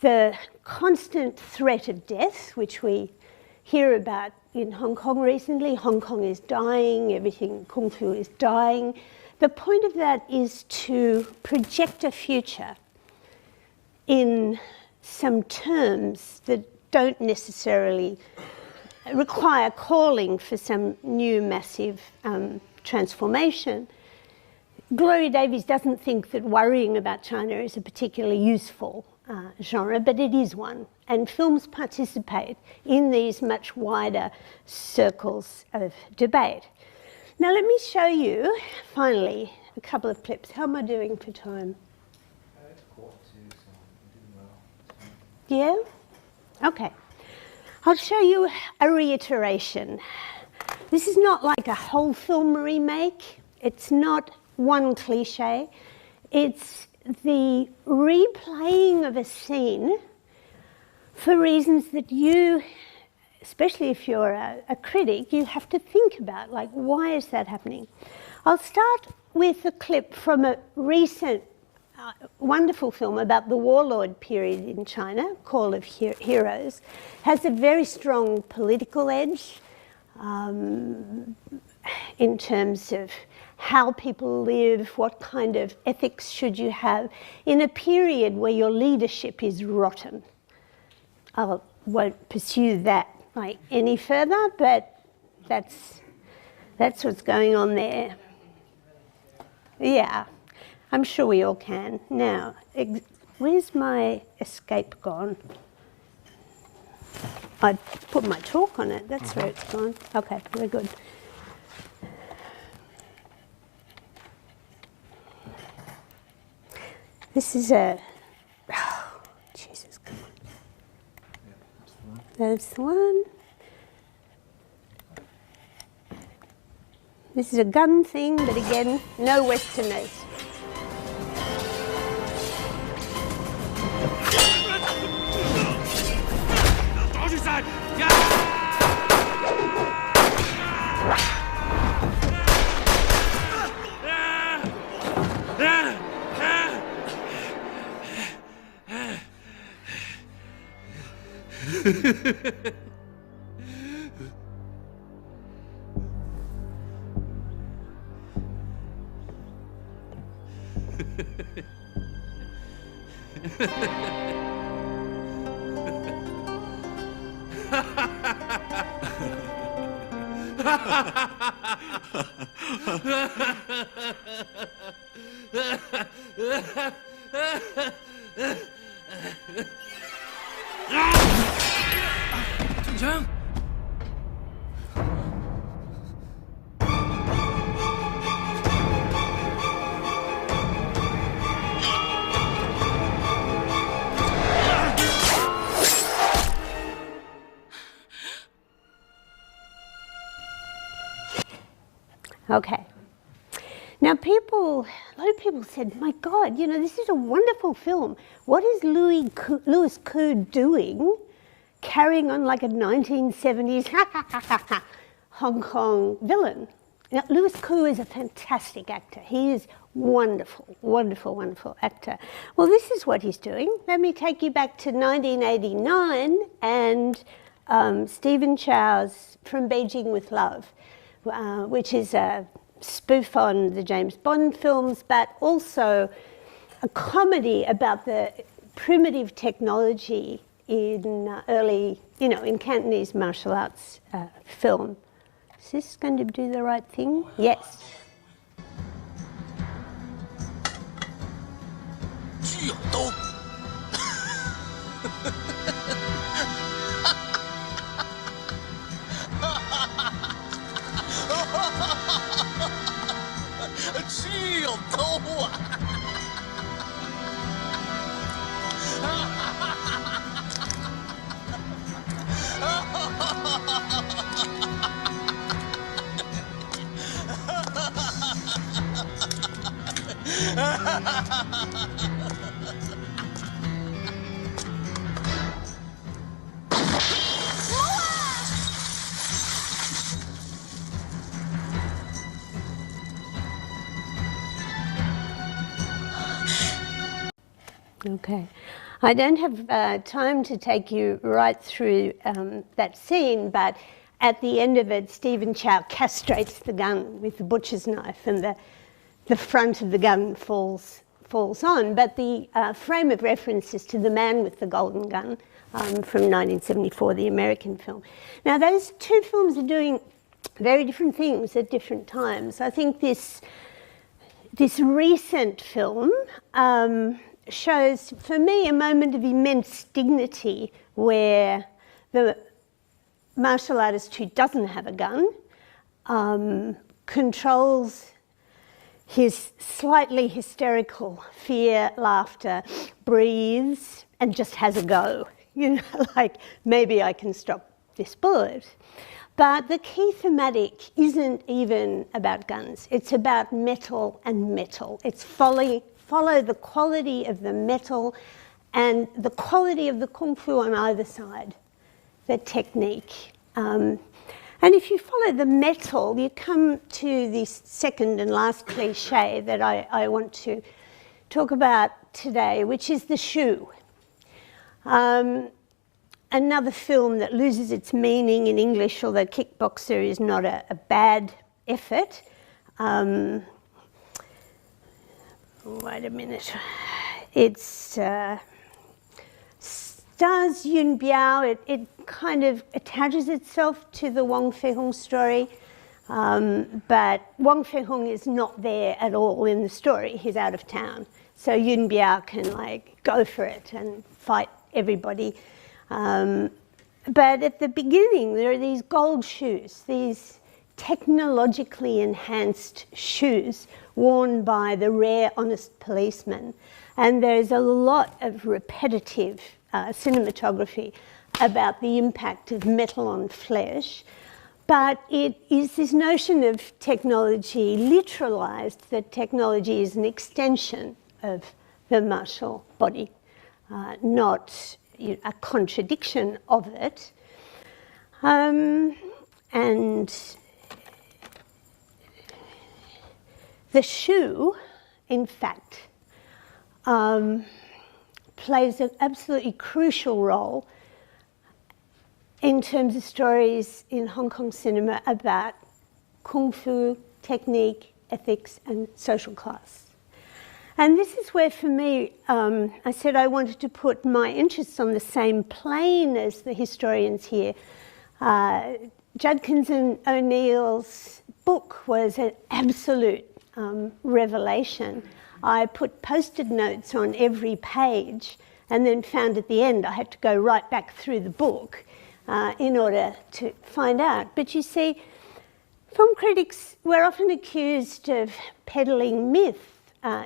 the constant threat of death, which we hear about in Hong Kong recently, Hong Kong is dying, everything Kung Fu is dying. The point of that is to project a future in some terms that don't necessarily require calling for some new massive transformation. Gloria Davies doesn't think that worrying about China is a particularly useful genre, but it is one. And films participate in these much wider circles of debate. Now let me show you, finally, a couple of clips. How am I doing for time? It's 1:45, so I'm doing well. Yeah? Okay. I'll show you a reiteration. This is not like a whole film remake. It's not one cliche. It's the replaying of a scene for reasons that you, especially if you're a critic, you have to think about, like, why is that happening? I'll start with a clip from a recent wonderful film about the warlord period in China, Call of Heroes. Has a very strong political edge in terms of how people live, what kind of ethics should you have in a period where your leadership is rotten. I won't pursue that any further, but that's what's going on there. Yeah, I'm sure we all can. Now, where's my escape gone? I put my talk on it, that's where it's gone. Okay, very good. This is a, oh, Jesus, come on. Yeah, that's the one. This is a gun thing, but again, no Westerners. Jin. Okay. Now a lot of people said, my God, this is a wonderful film. What is Louis Koo doing carrying on like a 1970s Hong Kong villain. Now, Louis Koo is a fantastic actor. He is wonderful, wonderful, wonderful actor. Well, this is what he's doing. Let me take you back to 1989 and Stephen Chow's From Beijing with Love, which is a spoof on the James Bond films, but also a comedy about the primitive technology in early, in Cantonese martial arts film. Is this going to do the right thing? Yes. Okay. I don't have time to take you right through that scene, but at the end of it, Stephen Chow castrates the gun with the butcher's knife, and the front of the gun falls on. But the frame of reference is to The Man with the Golden Gun from 1974, the American film. Now, those two films are doing very different things at different times. I think this recent film shows, for me, a moment of immense dignity where the martial artist who doesn't have a gun controls his slightly hysterical fear, laughter, breathes, and just has a go. Like, maybe I can stop this bullet. But the key thematic isn't even about guns. It's about metal and metal. It's follow the quality of the metal and the quality of the kung fu on either side, the technique. And if you follow the metal, you come to the second and last cliche that I want to talk about today, which is the shoe. Another film that loses its meaning in English, although Kickboxer is not a bad effort. Wait a minute. It stars Yun Biao. It kind of attaches itself to the Wong Fei-hung story, but Wong Fei-hung is not there at all in the story. He's out of town. So Yun Biao can go for it and fight everybody. But at the beginning, there are these gold shoes, these technologically enhanced shoes worn by the rare, honest policeman. And there's a lot of repetitive cinematography about the impact of metal on flesh. But it is this notion of technology literalized, that technology is an extension of the martial body, not a contradiction of it. And the shoe, in fact, plays an absolutely crucial role in terms of stories in Hong Kong cinema about kung fu, technique, ethics, and social class. And this is where, for me, I said I wanted to put my interests on the same plane as the historians here. Judkins and O'Neill's book was an absolute revelation. I put post-it notes on every page and then found at the end I had to go right back through the book in order to find out. But you see, film critics were often accused of peddling myth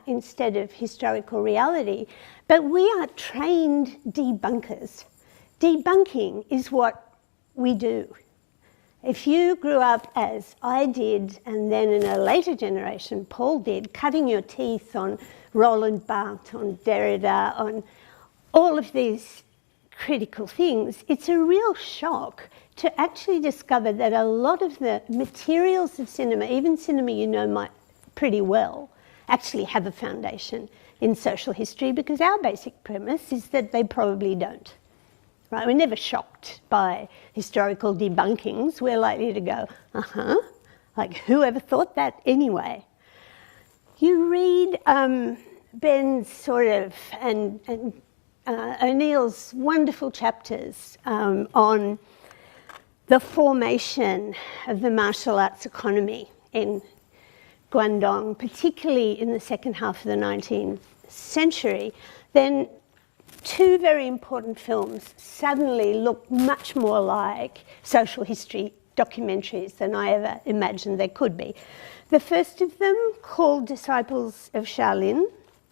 instead of historical reality, but we are trained debunkers. Debunking is what we do. If you grew up as I did, and then in a later generation, Paul did, cutting your teeth on Roland Barthes, on Derrida, on all of these critical things, it's a real shock to actually discover that a lot of the materials of cinema, even cinema you know might pretty well, actually have a foundation in social history, because our basic premise is that they probably don't. Right? We're never shocked by historical debunkings. We're likely to go, like whoever thought that anyway? You read Ben's sort of and O'Neill's wonderful chapters on the formation of the martial arts economy in Guangdong, particularly in the second half of the 19th century, then two very important films suddenly look much more like social history documentaries than I ever imagined they could be. The first of them, called Disciples of Shaolin,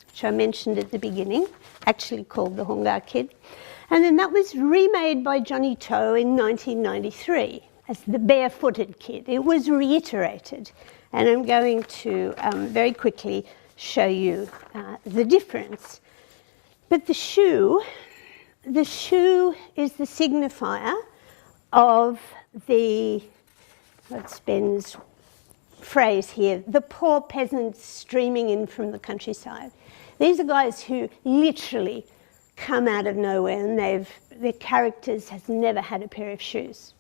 which I mentioned at the beginning, actually called The Hongar Kid. And then that was remade by Johnny To in 1993 as The Barefooted Kid. It was reiterated. And I'm going to very quickly show you the difference. But the shoe is the signifier of the, what's Ben's phrase here, the poor peasants streaming in from the countryside. These are guys who literally come out of nowhere, and their characters has never had a pair of shoes.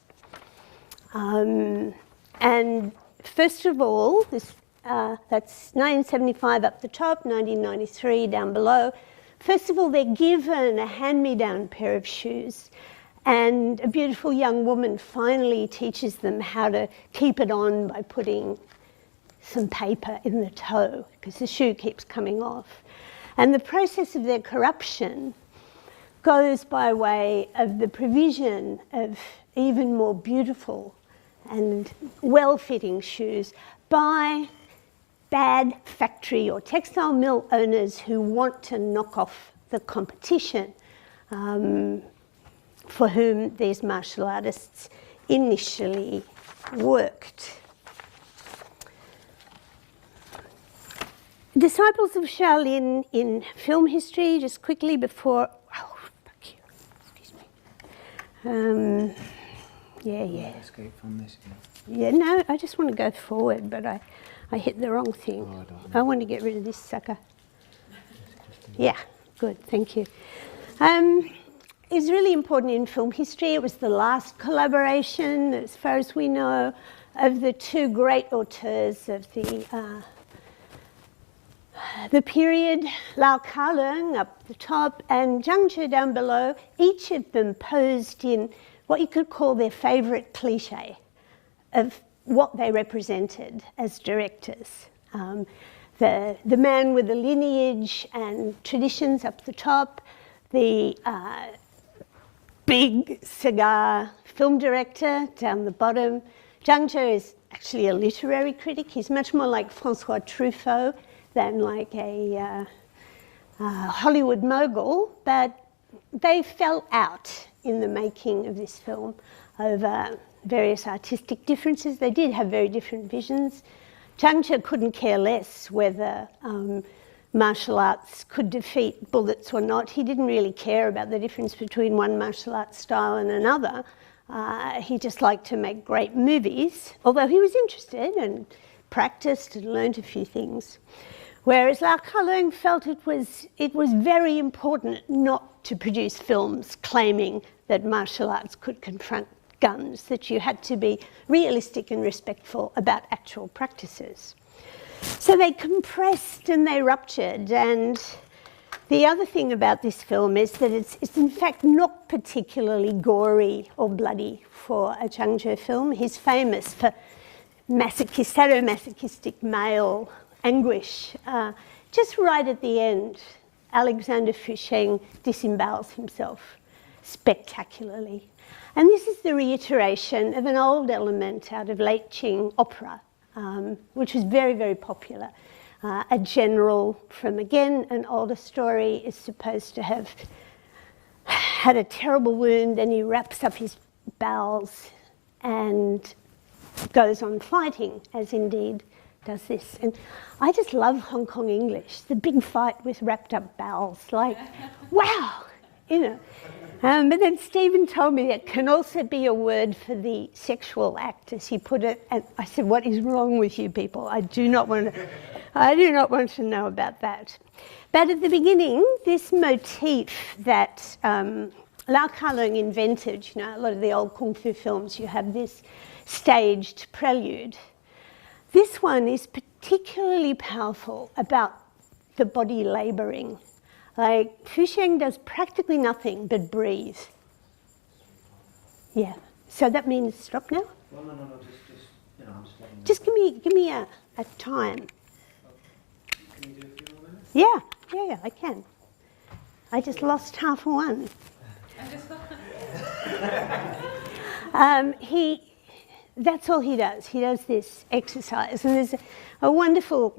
And first of all, that's 1975 up the top, 1993 down below. First of all, they're given a hand-me-down pair of shoes, and a beautiful young woman finally teaches them how to keep it on by putting some paper in the toe, because the shoe keeps coming off. And the process of their corruption goes by way of the provision of even more beautiful and well-fitting shoes by bad factory or textile mill owners who want to knock off the competition, for whom these martial artists initially worked. Disciples of Shaolin in film history, just quickly before, Escape from this. Yeah, no, I just want to go forward, but I hit the wrong thing. I want to get rid of this sucker. Yeah, good, thank you. It's really important in film history. It was the last collaboration, as far as we know, of the two great auteurs of the period, Lau Ka-leung up the top and Zhang Zhe down below. Each of them posed in what you could call their favourite cliche of what they represented as directors. The man with the lineage and traditions up the top, the big cigar film director down the bottom. Zhang Zhe is actually a literary critic. He's much more like Francois Truffaut than like a Hollywood mogul, but they fell out in the making of this film over various artistic differences. They did have very different visions. Zhang Zhe couldn't care less whether martial arts could defeat bullets or not. He didn't really care about the difference between one martial arts style and another. He just liked to make great movies, although he was interested and practiced and learned a few things. Whereas Lau Ka-leung felt it was very important not to produce films claiming that martial arts could confront guns, that you had to be realistic and respectful about actual practices. So they compressed and they ruptured, and the other thing about this film is that it's in fact not particularly gory or bloody for a Zhang Zhe film. He's famous for sadomasochistic male anguish. Just right at the end, Alexander Fusheng disembowels himself spectacularly. And this is the reiteration of an old element out of late Qing opera, which was very, very popular. A general from, again, an older story is supposed to have had a terrible wound, and he wraps up his bowels and goes on fighting, as indeed does this. And I just love Hong Kong English, the big fight with wrapped up bowels, like, wow, you know. But then Stephen told me it can also be a word for the sexual act, as he put it. And I said, "What is wrong with you people? I do not want to know about that." But at the beginning, this motif that Lau Kar-leung invented, you know, a lot of the old kung fu films, you have this staged prelude. This one is particularly powerful about the body labouring. Like, Fu Sheng does practically nothing but breathe. Yeah. So that means stop now? Well, no, just you know, I'm just letting Just give me a time. Can you do a few more minutes? Yeah, I can. I just lost half a one. That's all he does. He does this exercise. And there's a wonderful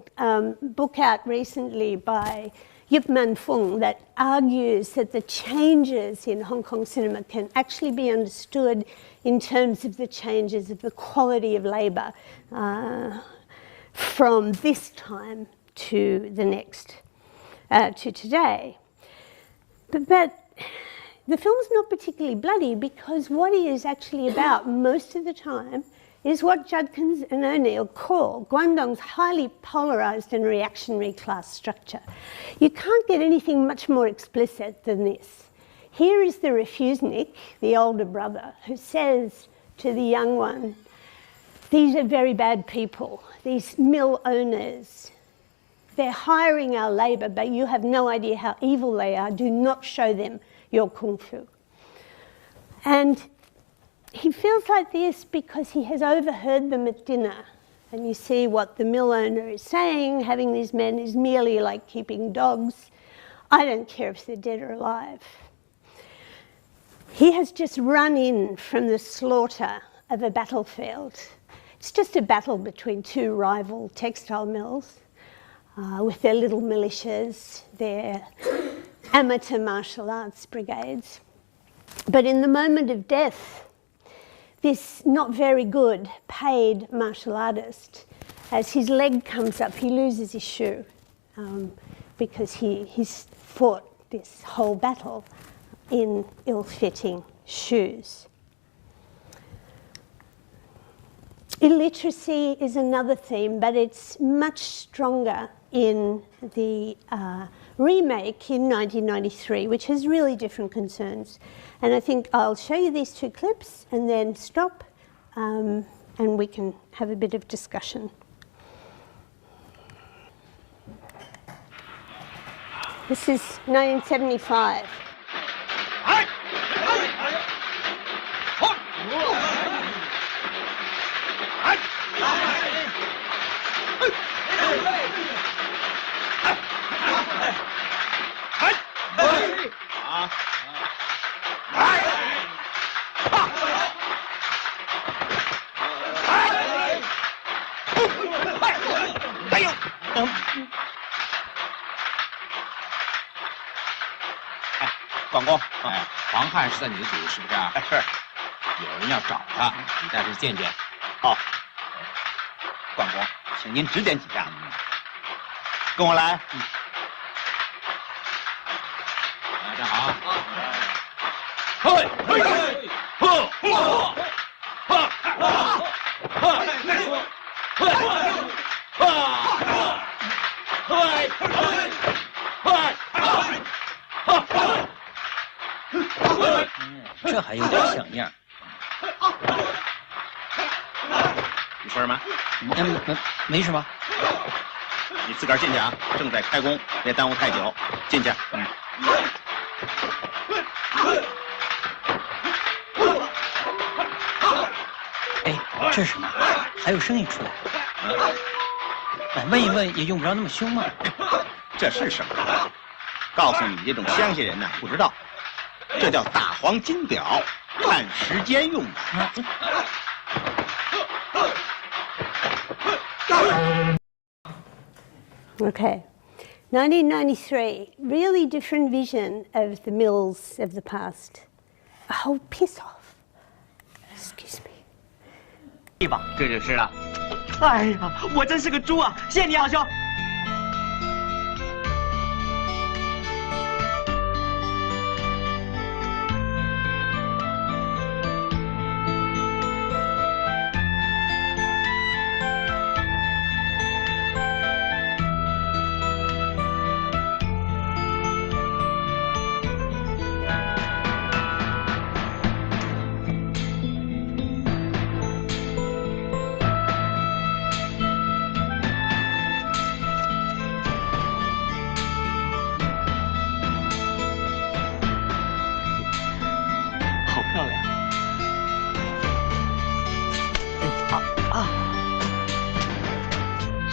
book out recently by Yip Man Fung that argues that the changes in Hong Kong cinema can actually be understood in terms of the changes of the quality of labour from this time to the next, to today. But the film's not particularly bloody because what it is actually about most of the time is what Judkins and O'Neill call Guangdong's highly polarised and reactionary class structure. You can't get anything much more explicit than this. Here is the Refuseniks, the older brother, who says to the young one, "These are very bad people, these mill owners. They're hiring our labour, but you have no idea how evil they are. Do not show them your kung fu." And he feels like this because he has overheard them at dinner. And you see what the mill owner is saying, having these men is merely like keeping dogs. I don't care if they're dead or alive. He has just run in from the slaughter of a battlefield. It's just a battle between two rival textile mills with their little militias, their amateur martial arts brigades. But in the moment of death, this not very good paid martial artist, as his leg comes up, he loses his shoe because he's fought this whole battle in ill-fitting shoes. Illiteracy is another theme, but it's much stronger in the remake in 1993, which has really different concerns. And I think I'll show you these two clips and then stop and we can have a bit of discussion. This is 1975.广工，黄汉是在你的组是不是啊？是。有人要找他，你带他去见见。好。广工，请您指点几下。跟我来。站好。嘿，嘿，呵，呵，呵，这还有点像样。你说什么？没什么。你自个儿进去啊，正在开工，别耽误太久。进去。哎，这是什么？还有声音出来。问一问也用不着那么凶嘛。这是什么？告诉你这种乡下人呢，不知道，这叫大黄金表，看时间用的。Okay. 1993, really different vision of the mills of the past. Oh, piss off. Excuse me. 对吧？这就是了。哎呀，我真是个猪啊！谢谢你，二兄。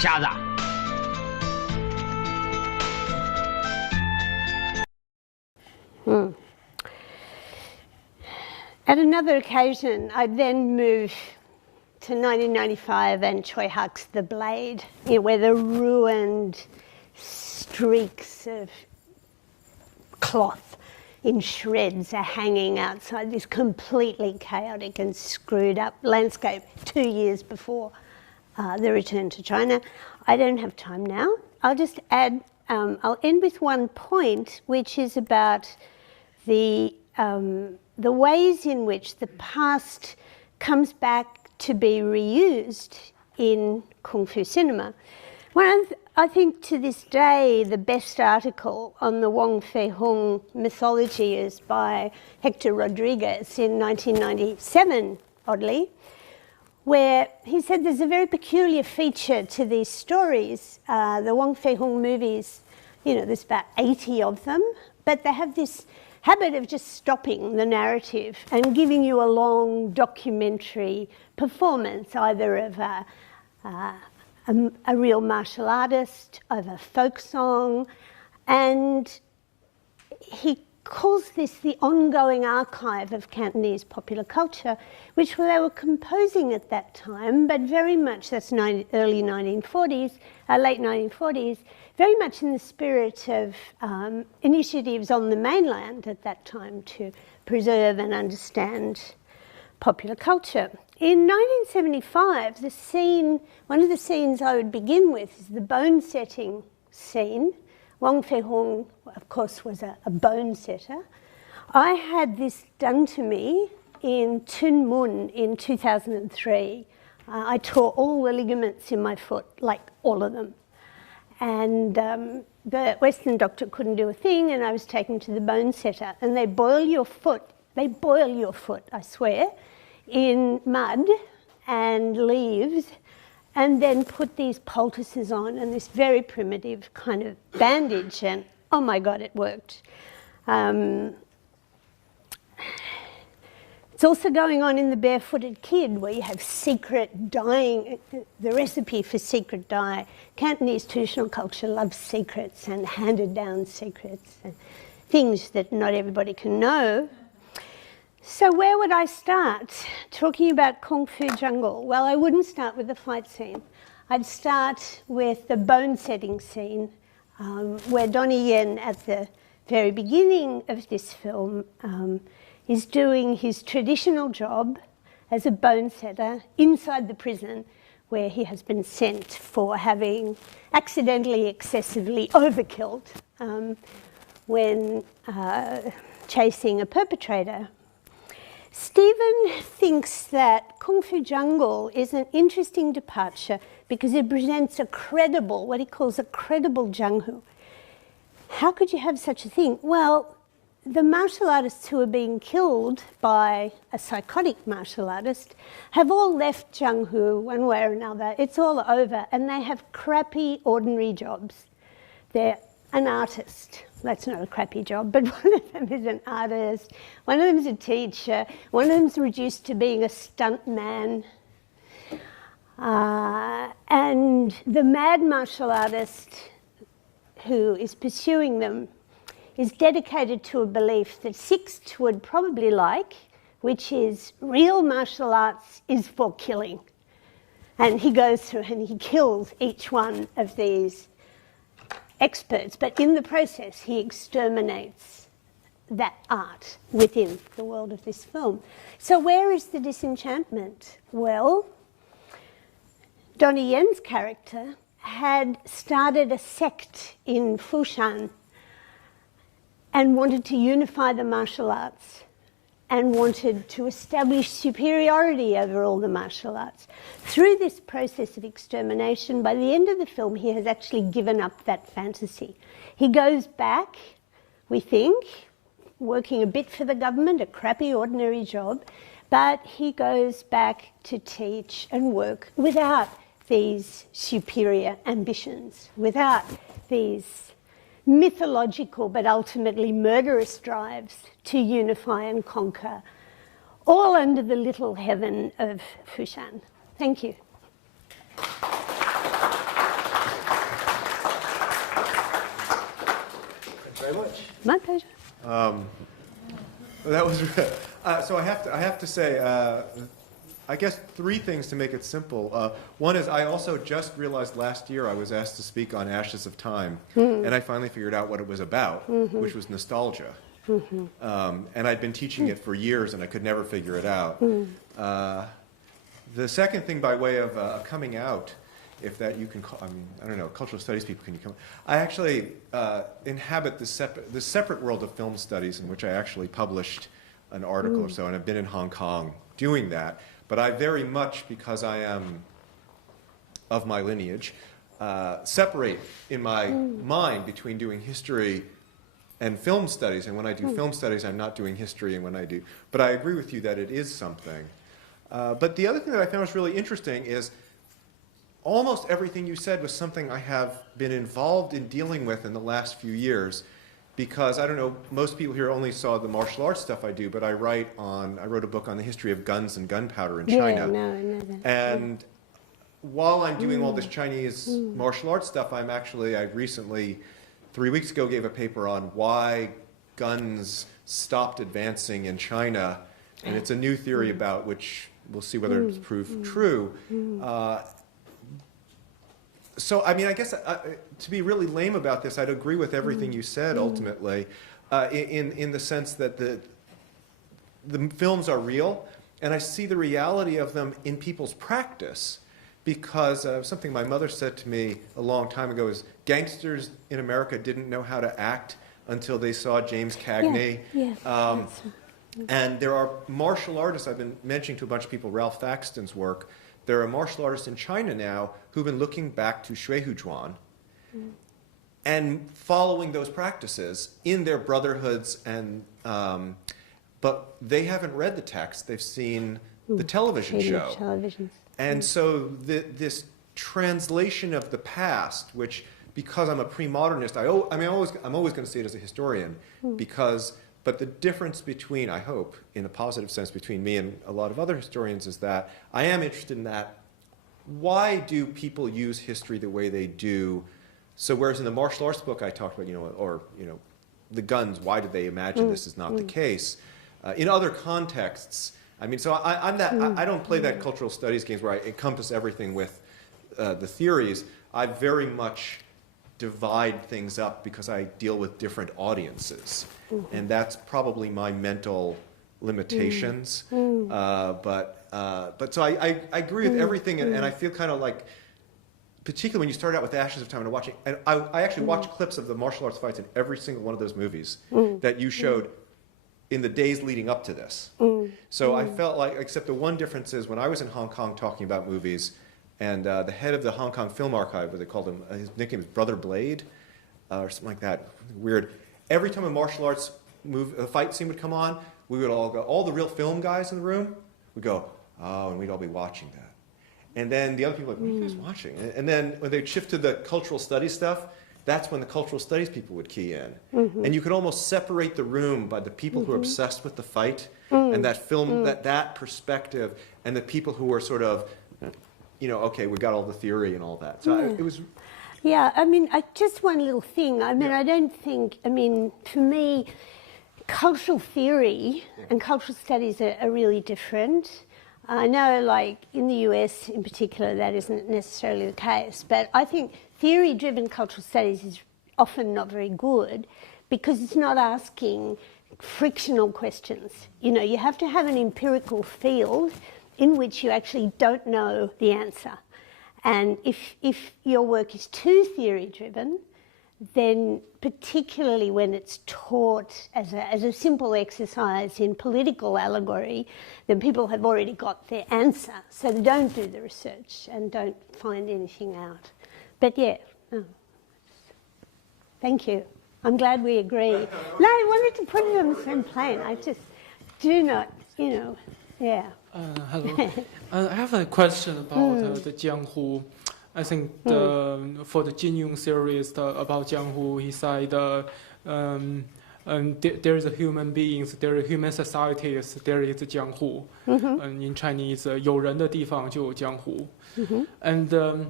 瞎子。 At another occasion, I'd then move to 1995 and Choi Hak's The Blade, where the ruined streaks of cloth in shreds are hanging outside this completely chaotic and screwed up landscape 2 years before the return to China. I don't have time now. I'll just add, I'll end with one point, which is about the ways in which the past comes back to be reused in Kung Fu cinema. I think to this day the best article on the Wong Fei Hung mythology is by Hector Rodriguez in 1997, oddly, where he said there's a very peculiar feature to these stories. The Wong Fei Hung movies, there's about 80 of them, but they have this habit of just stopping the narrative and giving you a long documentary performance, either of a real martial artist, of a folk song, and he calls this the ongoing archive of Cantonese popular culture, which they were composing at that time, but very much, that's early 1940s, late 1940s, very much in the spirit of initiatives on the mainland at that time to preserve and understand popular culture. In 1975, one of the scenes I would begin with is the bone setting scene. Wong Fei Hung, of course, was a bone setter. I had this done to me in Tuen Mun in 2003. I tore all the ligaments in my foot, like all of them. And the Western doctor couldn't do a thing, and I was taken to the bone setter. And they boil your foot, I swear, in mud and leaves, and then put these poultices on and this very primitive kind of bandage, and oh my God, it worked. It's also going on in The Barefooted Kid, where you have secret dyeing, the recipe for secret dye. Cantonese traditional culture loves secrets and handed down secrets and things that not everybody can know. So where would I start talking about Kung Fu Jungle? Well, I wouldn't start with the fight scene. I'd start with the bone setting scene, where Donnie Yen at the very beginning of this film is doing his traditional job as a bone setter inside the prison, where he has been sent for having accidentally excessively overkilled when chasing a perpetrator. Stephen thinks that Kung Fu Jungle is an interesting departure because it presents what he calls a credible Jianghu. How could you have such a thing? Well, the martial artists who are being killed by a psychotic martial artist have all left Jianghu one way or another. It's all over, and they have crappy, ordinary jobs. They're an artist. That's not a crappy job, but one of them is an artist, one of them is a teacher, one of them is reduced to being a stunt man. And the mad martial artist who is pursuing them is dedicated to a belief that Sixt would probably like, which is real martial arts is for killing. And he goes through and he kills each one of these experts, but in the process he exterminates that art within the world of this film. So where is the disenchantment? Well, Donnie Yen's character had started a sect in Fushan and wanted to unify the martial arts and wanted to establish superiority over all the martial arts. Through this process of extermination, by the end of the film, he has actually given up that fantasy. He goes back, we think, working a bit for the government, a crappy ordinary job, but he goes back to teach and work without these superior ambitions, without these mythological but ultimately murderous drives to unify and conquer, all under the little heaven of Fushan. Thank you. very much. My pleasure. That was so. I have to say, I guess 3 things to make it simple. One is I also just realized last year I was asked to speak on Ashes of Time, and I finally figured out what it was about, which was nostalgia. And I'd been teaching it for years, and I could never figure it out. The second thing, by way of coming out, if that you can call, I mean, I don't know, cultural studies people, can you come? I actually inhabit the separate world of film studies, in which I actually published an article or so, and I've been in Hong Kong doing that. But I very much, because I am of my lineage, separate in my mind between doing history and film studies. And when I do film studies, I'm not doing history, and when I do. But I agree with you that it is something. But the other thing that I found was really interesting is almost everything you said was something I have been involved in dealing with in the last few years. Because, I don't know, most people here only saw the martial arts stuff I do, but I wrote a book on the history of guns and gunpowder in China. Yeah, no, I know that. And while I'm doing all this Chinese martial arts stuff, I recently, 3 weeks ago, gave a paper on why guns stopped advancing in China. And it's a new theory about which we'll see whether it's proved true. So, I mean, I guess to be really lame about this, I'd agree with everything you said ultimately, in the sense that the films are real, and I see the reality of them in people's practice. Because something my mother said to me a long time ago is gangsters in America didn't know how to act until they saw James Cagney. And there are martial artists, I've been mentioning to a bunch of people Ralph Thaxton's work. There are martial artists in China now who've been looking back to Shuihujuan and following those practices in their brotherhoods, and but they haven't read the text. They've seen the television show. And so this translation of the past, which, because I'm a pre-modernist, I'm always going to see it as a historian, but the difference between, I hope, in a positive sense, between me and a lot of other historians is that I am interested in that. Why do people use history the way they do? So whereas in the martial arts book I talked about, the guns, why did they imagine this is not the case? In other contexts, I mean, so I don't play that cultural studies games where I encompass everything with the theories. I very much divide things up because I deal with different audiences. And that's probably my mental limitations. But so I agree with everything, and I feel kind of like, particularly when you start out with Ashes of Time and watching, and I actually watched clips of the martial arts fights in every single one of those movies that you showed in the days leading up to this. So I felt like, except the one difference is when I was in Hong Kong talking about movies, and the head of the Hong Kong Film Archive, what they called him, his nickname is Brother Blade, or something like that, weird. Every time a martial arts a fight scene would come on, we would all go, all the real film guys in the room would go, oh, and we'd all be watching that. And then the other people would be like, what are you guys watching? And then when they'd shift to the cultural studies stuff, that's when the cultural studies people would key in. And you could almost separate the room by the people who are obsessed with the fight and that film, that perspective, and the people who are sort of, okay, we got all the theory and all that. So it was... Yeah, I mean, just one little thing. I mean, I don't think, for me, cultural theory and cultural studies are really different. I know, like, in the US in particular, that isn't necessarily the case, but I think theory-driven cultural studies is often not very good because it's not asking frictional questions. You have to have an empirical field in which you actually don't know the answer. And if your work is too theory-driven, then particularly when it's taught as a simple exercise in political allegory, then people have already got their answer. So they don't do the research and don't find anything out. But yeah, thank you. I'm glad we agree. No, I wanted to put it on the same plane. I just do not, yeah. Hello. I have a question about the Jianghu. I think for the Jin Young series about Jianghu, he said there is a human beings, there are human societies, there is Jianghu. In Chinese, 有人的地方就有江湖. And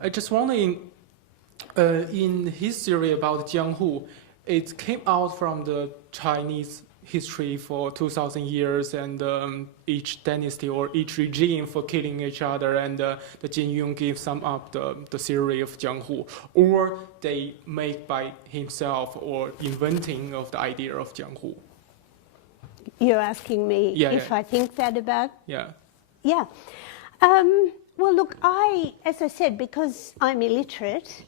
I just wondering, in his theory about Jianghu, it came out from the Chinese history for 2,000 years, and each dynasty or each regime for killing each other, and the Jin Young gives sum up the theory of Jianghu, or they make by himself or inventing of the idea of Jianghu. You're asking me if I think that about? Yeah. Yeah. Well, look, as I said, because I'm illiterate,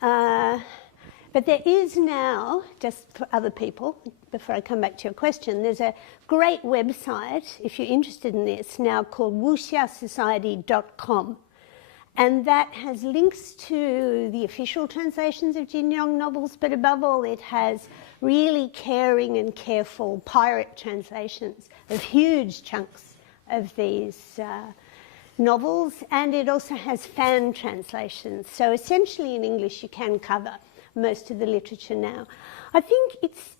but there is now, just for other people, before I come back to your question, there's a great website, if you're interested in this, now called wuxiasociety.com. And that has links to the official translations of Jin Young novels, but above all, it has really caring and careful pirate translations of huge chunks of these novels, and it also has fan translations. So essentially in English you can cover most of the literature now. I think it's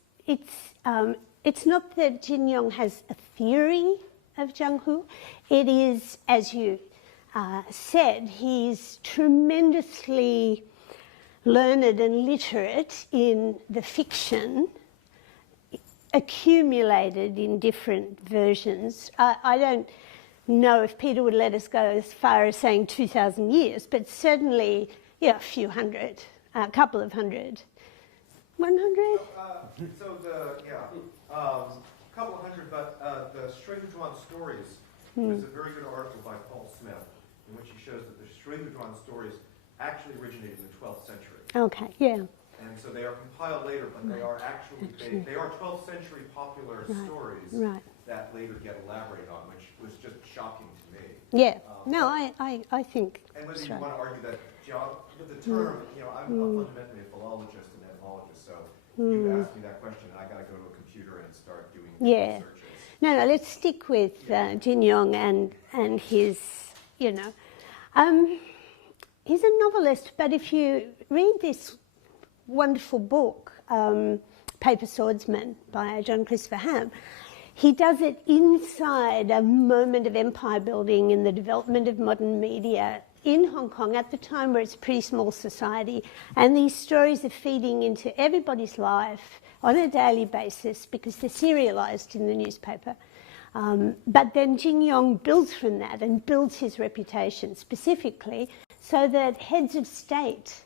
not that Jin Young has a theory of Jianghu. It is, as you said, he's tremendously learned and literate in the fiction accumulated in different versions. I don't know if Peter would let us go as far as saying 2,000 years, but certainly a few hundred, a couple of hundred. 100? Couple of hundred, but the Straightdrawn Stories is a very good article by Paul Smith in which he shows that the Straightdrawn Stories actually originated in the 12th century. Okay, yeah. And so they are compiled later, but they are actually they are 12th century popular stories that later get elaborated on, which was just shocking to me. Yeah. No, I think. And whether you want to argue that the term, I'm fundamentally a philologist and etymologist, so you asked me that question, and I got to go to a computer and start doing searches. No, let's stick with Jin Young and his, he's a novelist, but if you read this wonderful book, Paper Swordsman by John Christopher Ham, he does it inside a moment of empire building in the development of modern media in Hong Kong at the time where it's a pretty small society, and these stories are feeding into everybody's life on a daily basis because they're serialized in the newspaper. But then Jin Young builds from that and builds his reputation specifically so that heads of state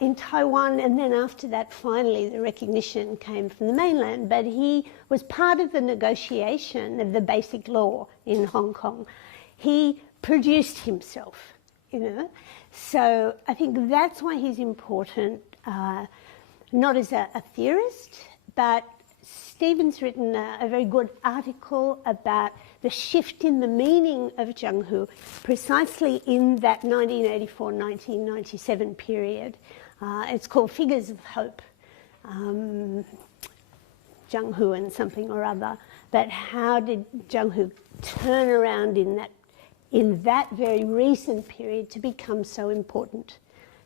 in Taiwan, and then after that finally the recognition came from the mainland, but he was part of the negotiation of the basic law in Hong Kong. He produced himself. So I think that's why he's important, not as a theorist, but Stephen's written a very good article about the shift in the meaning of Jianghu precisely in that 1984-1997 period. It's called Figures of Hope, Jianghu and something or other, but how did Jianghu turn around in that very recent period to become so important?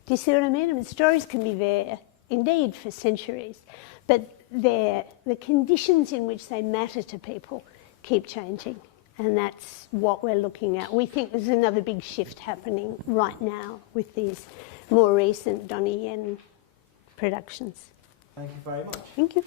Do you see what I mean? I mean, stories can be there, indeed, for centuries, but the conditions in which they matter to people keep changing, and that's what we're looking at. We think there's another big shift happening right now with these more recent Donnie Yen productions. Thank you very much. Thank you.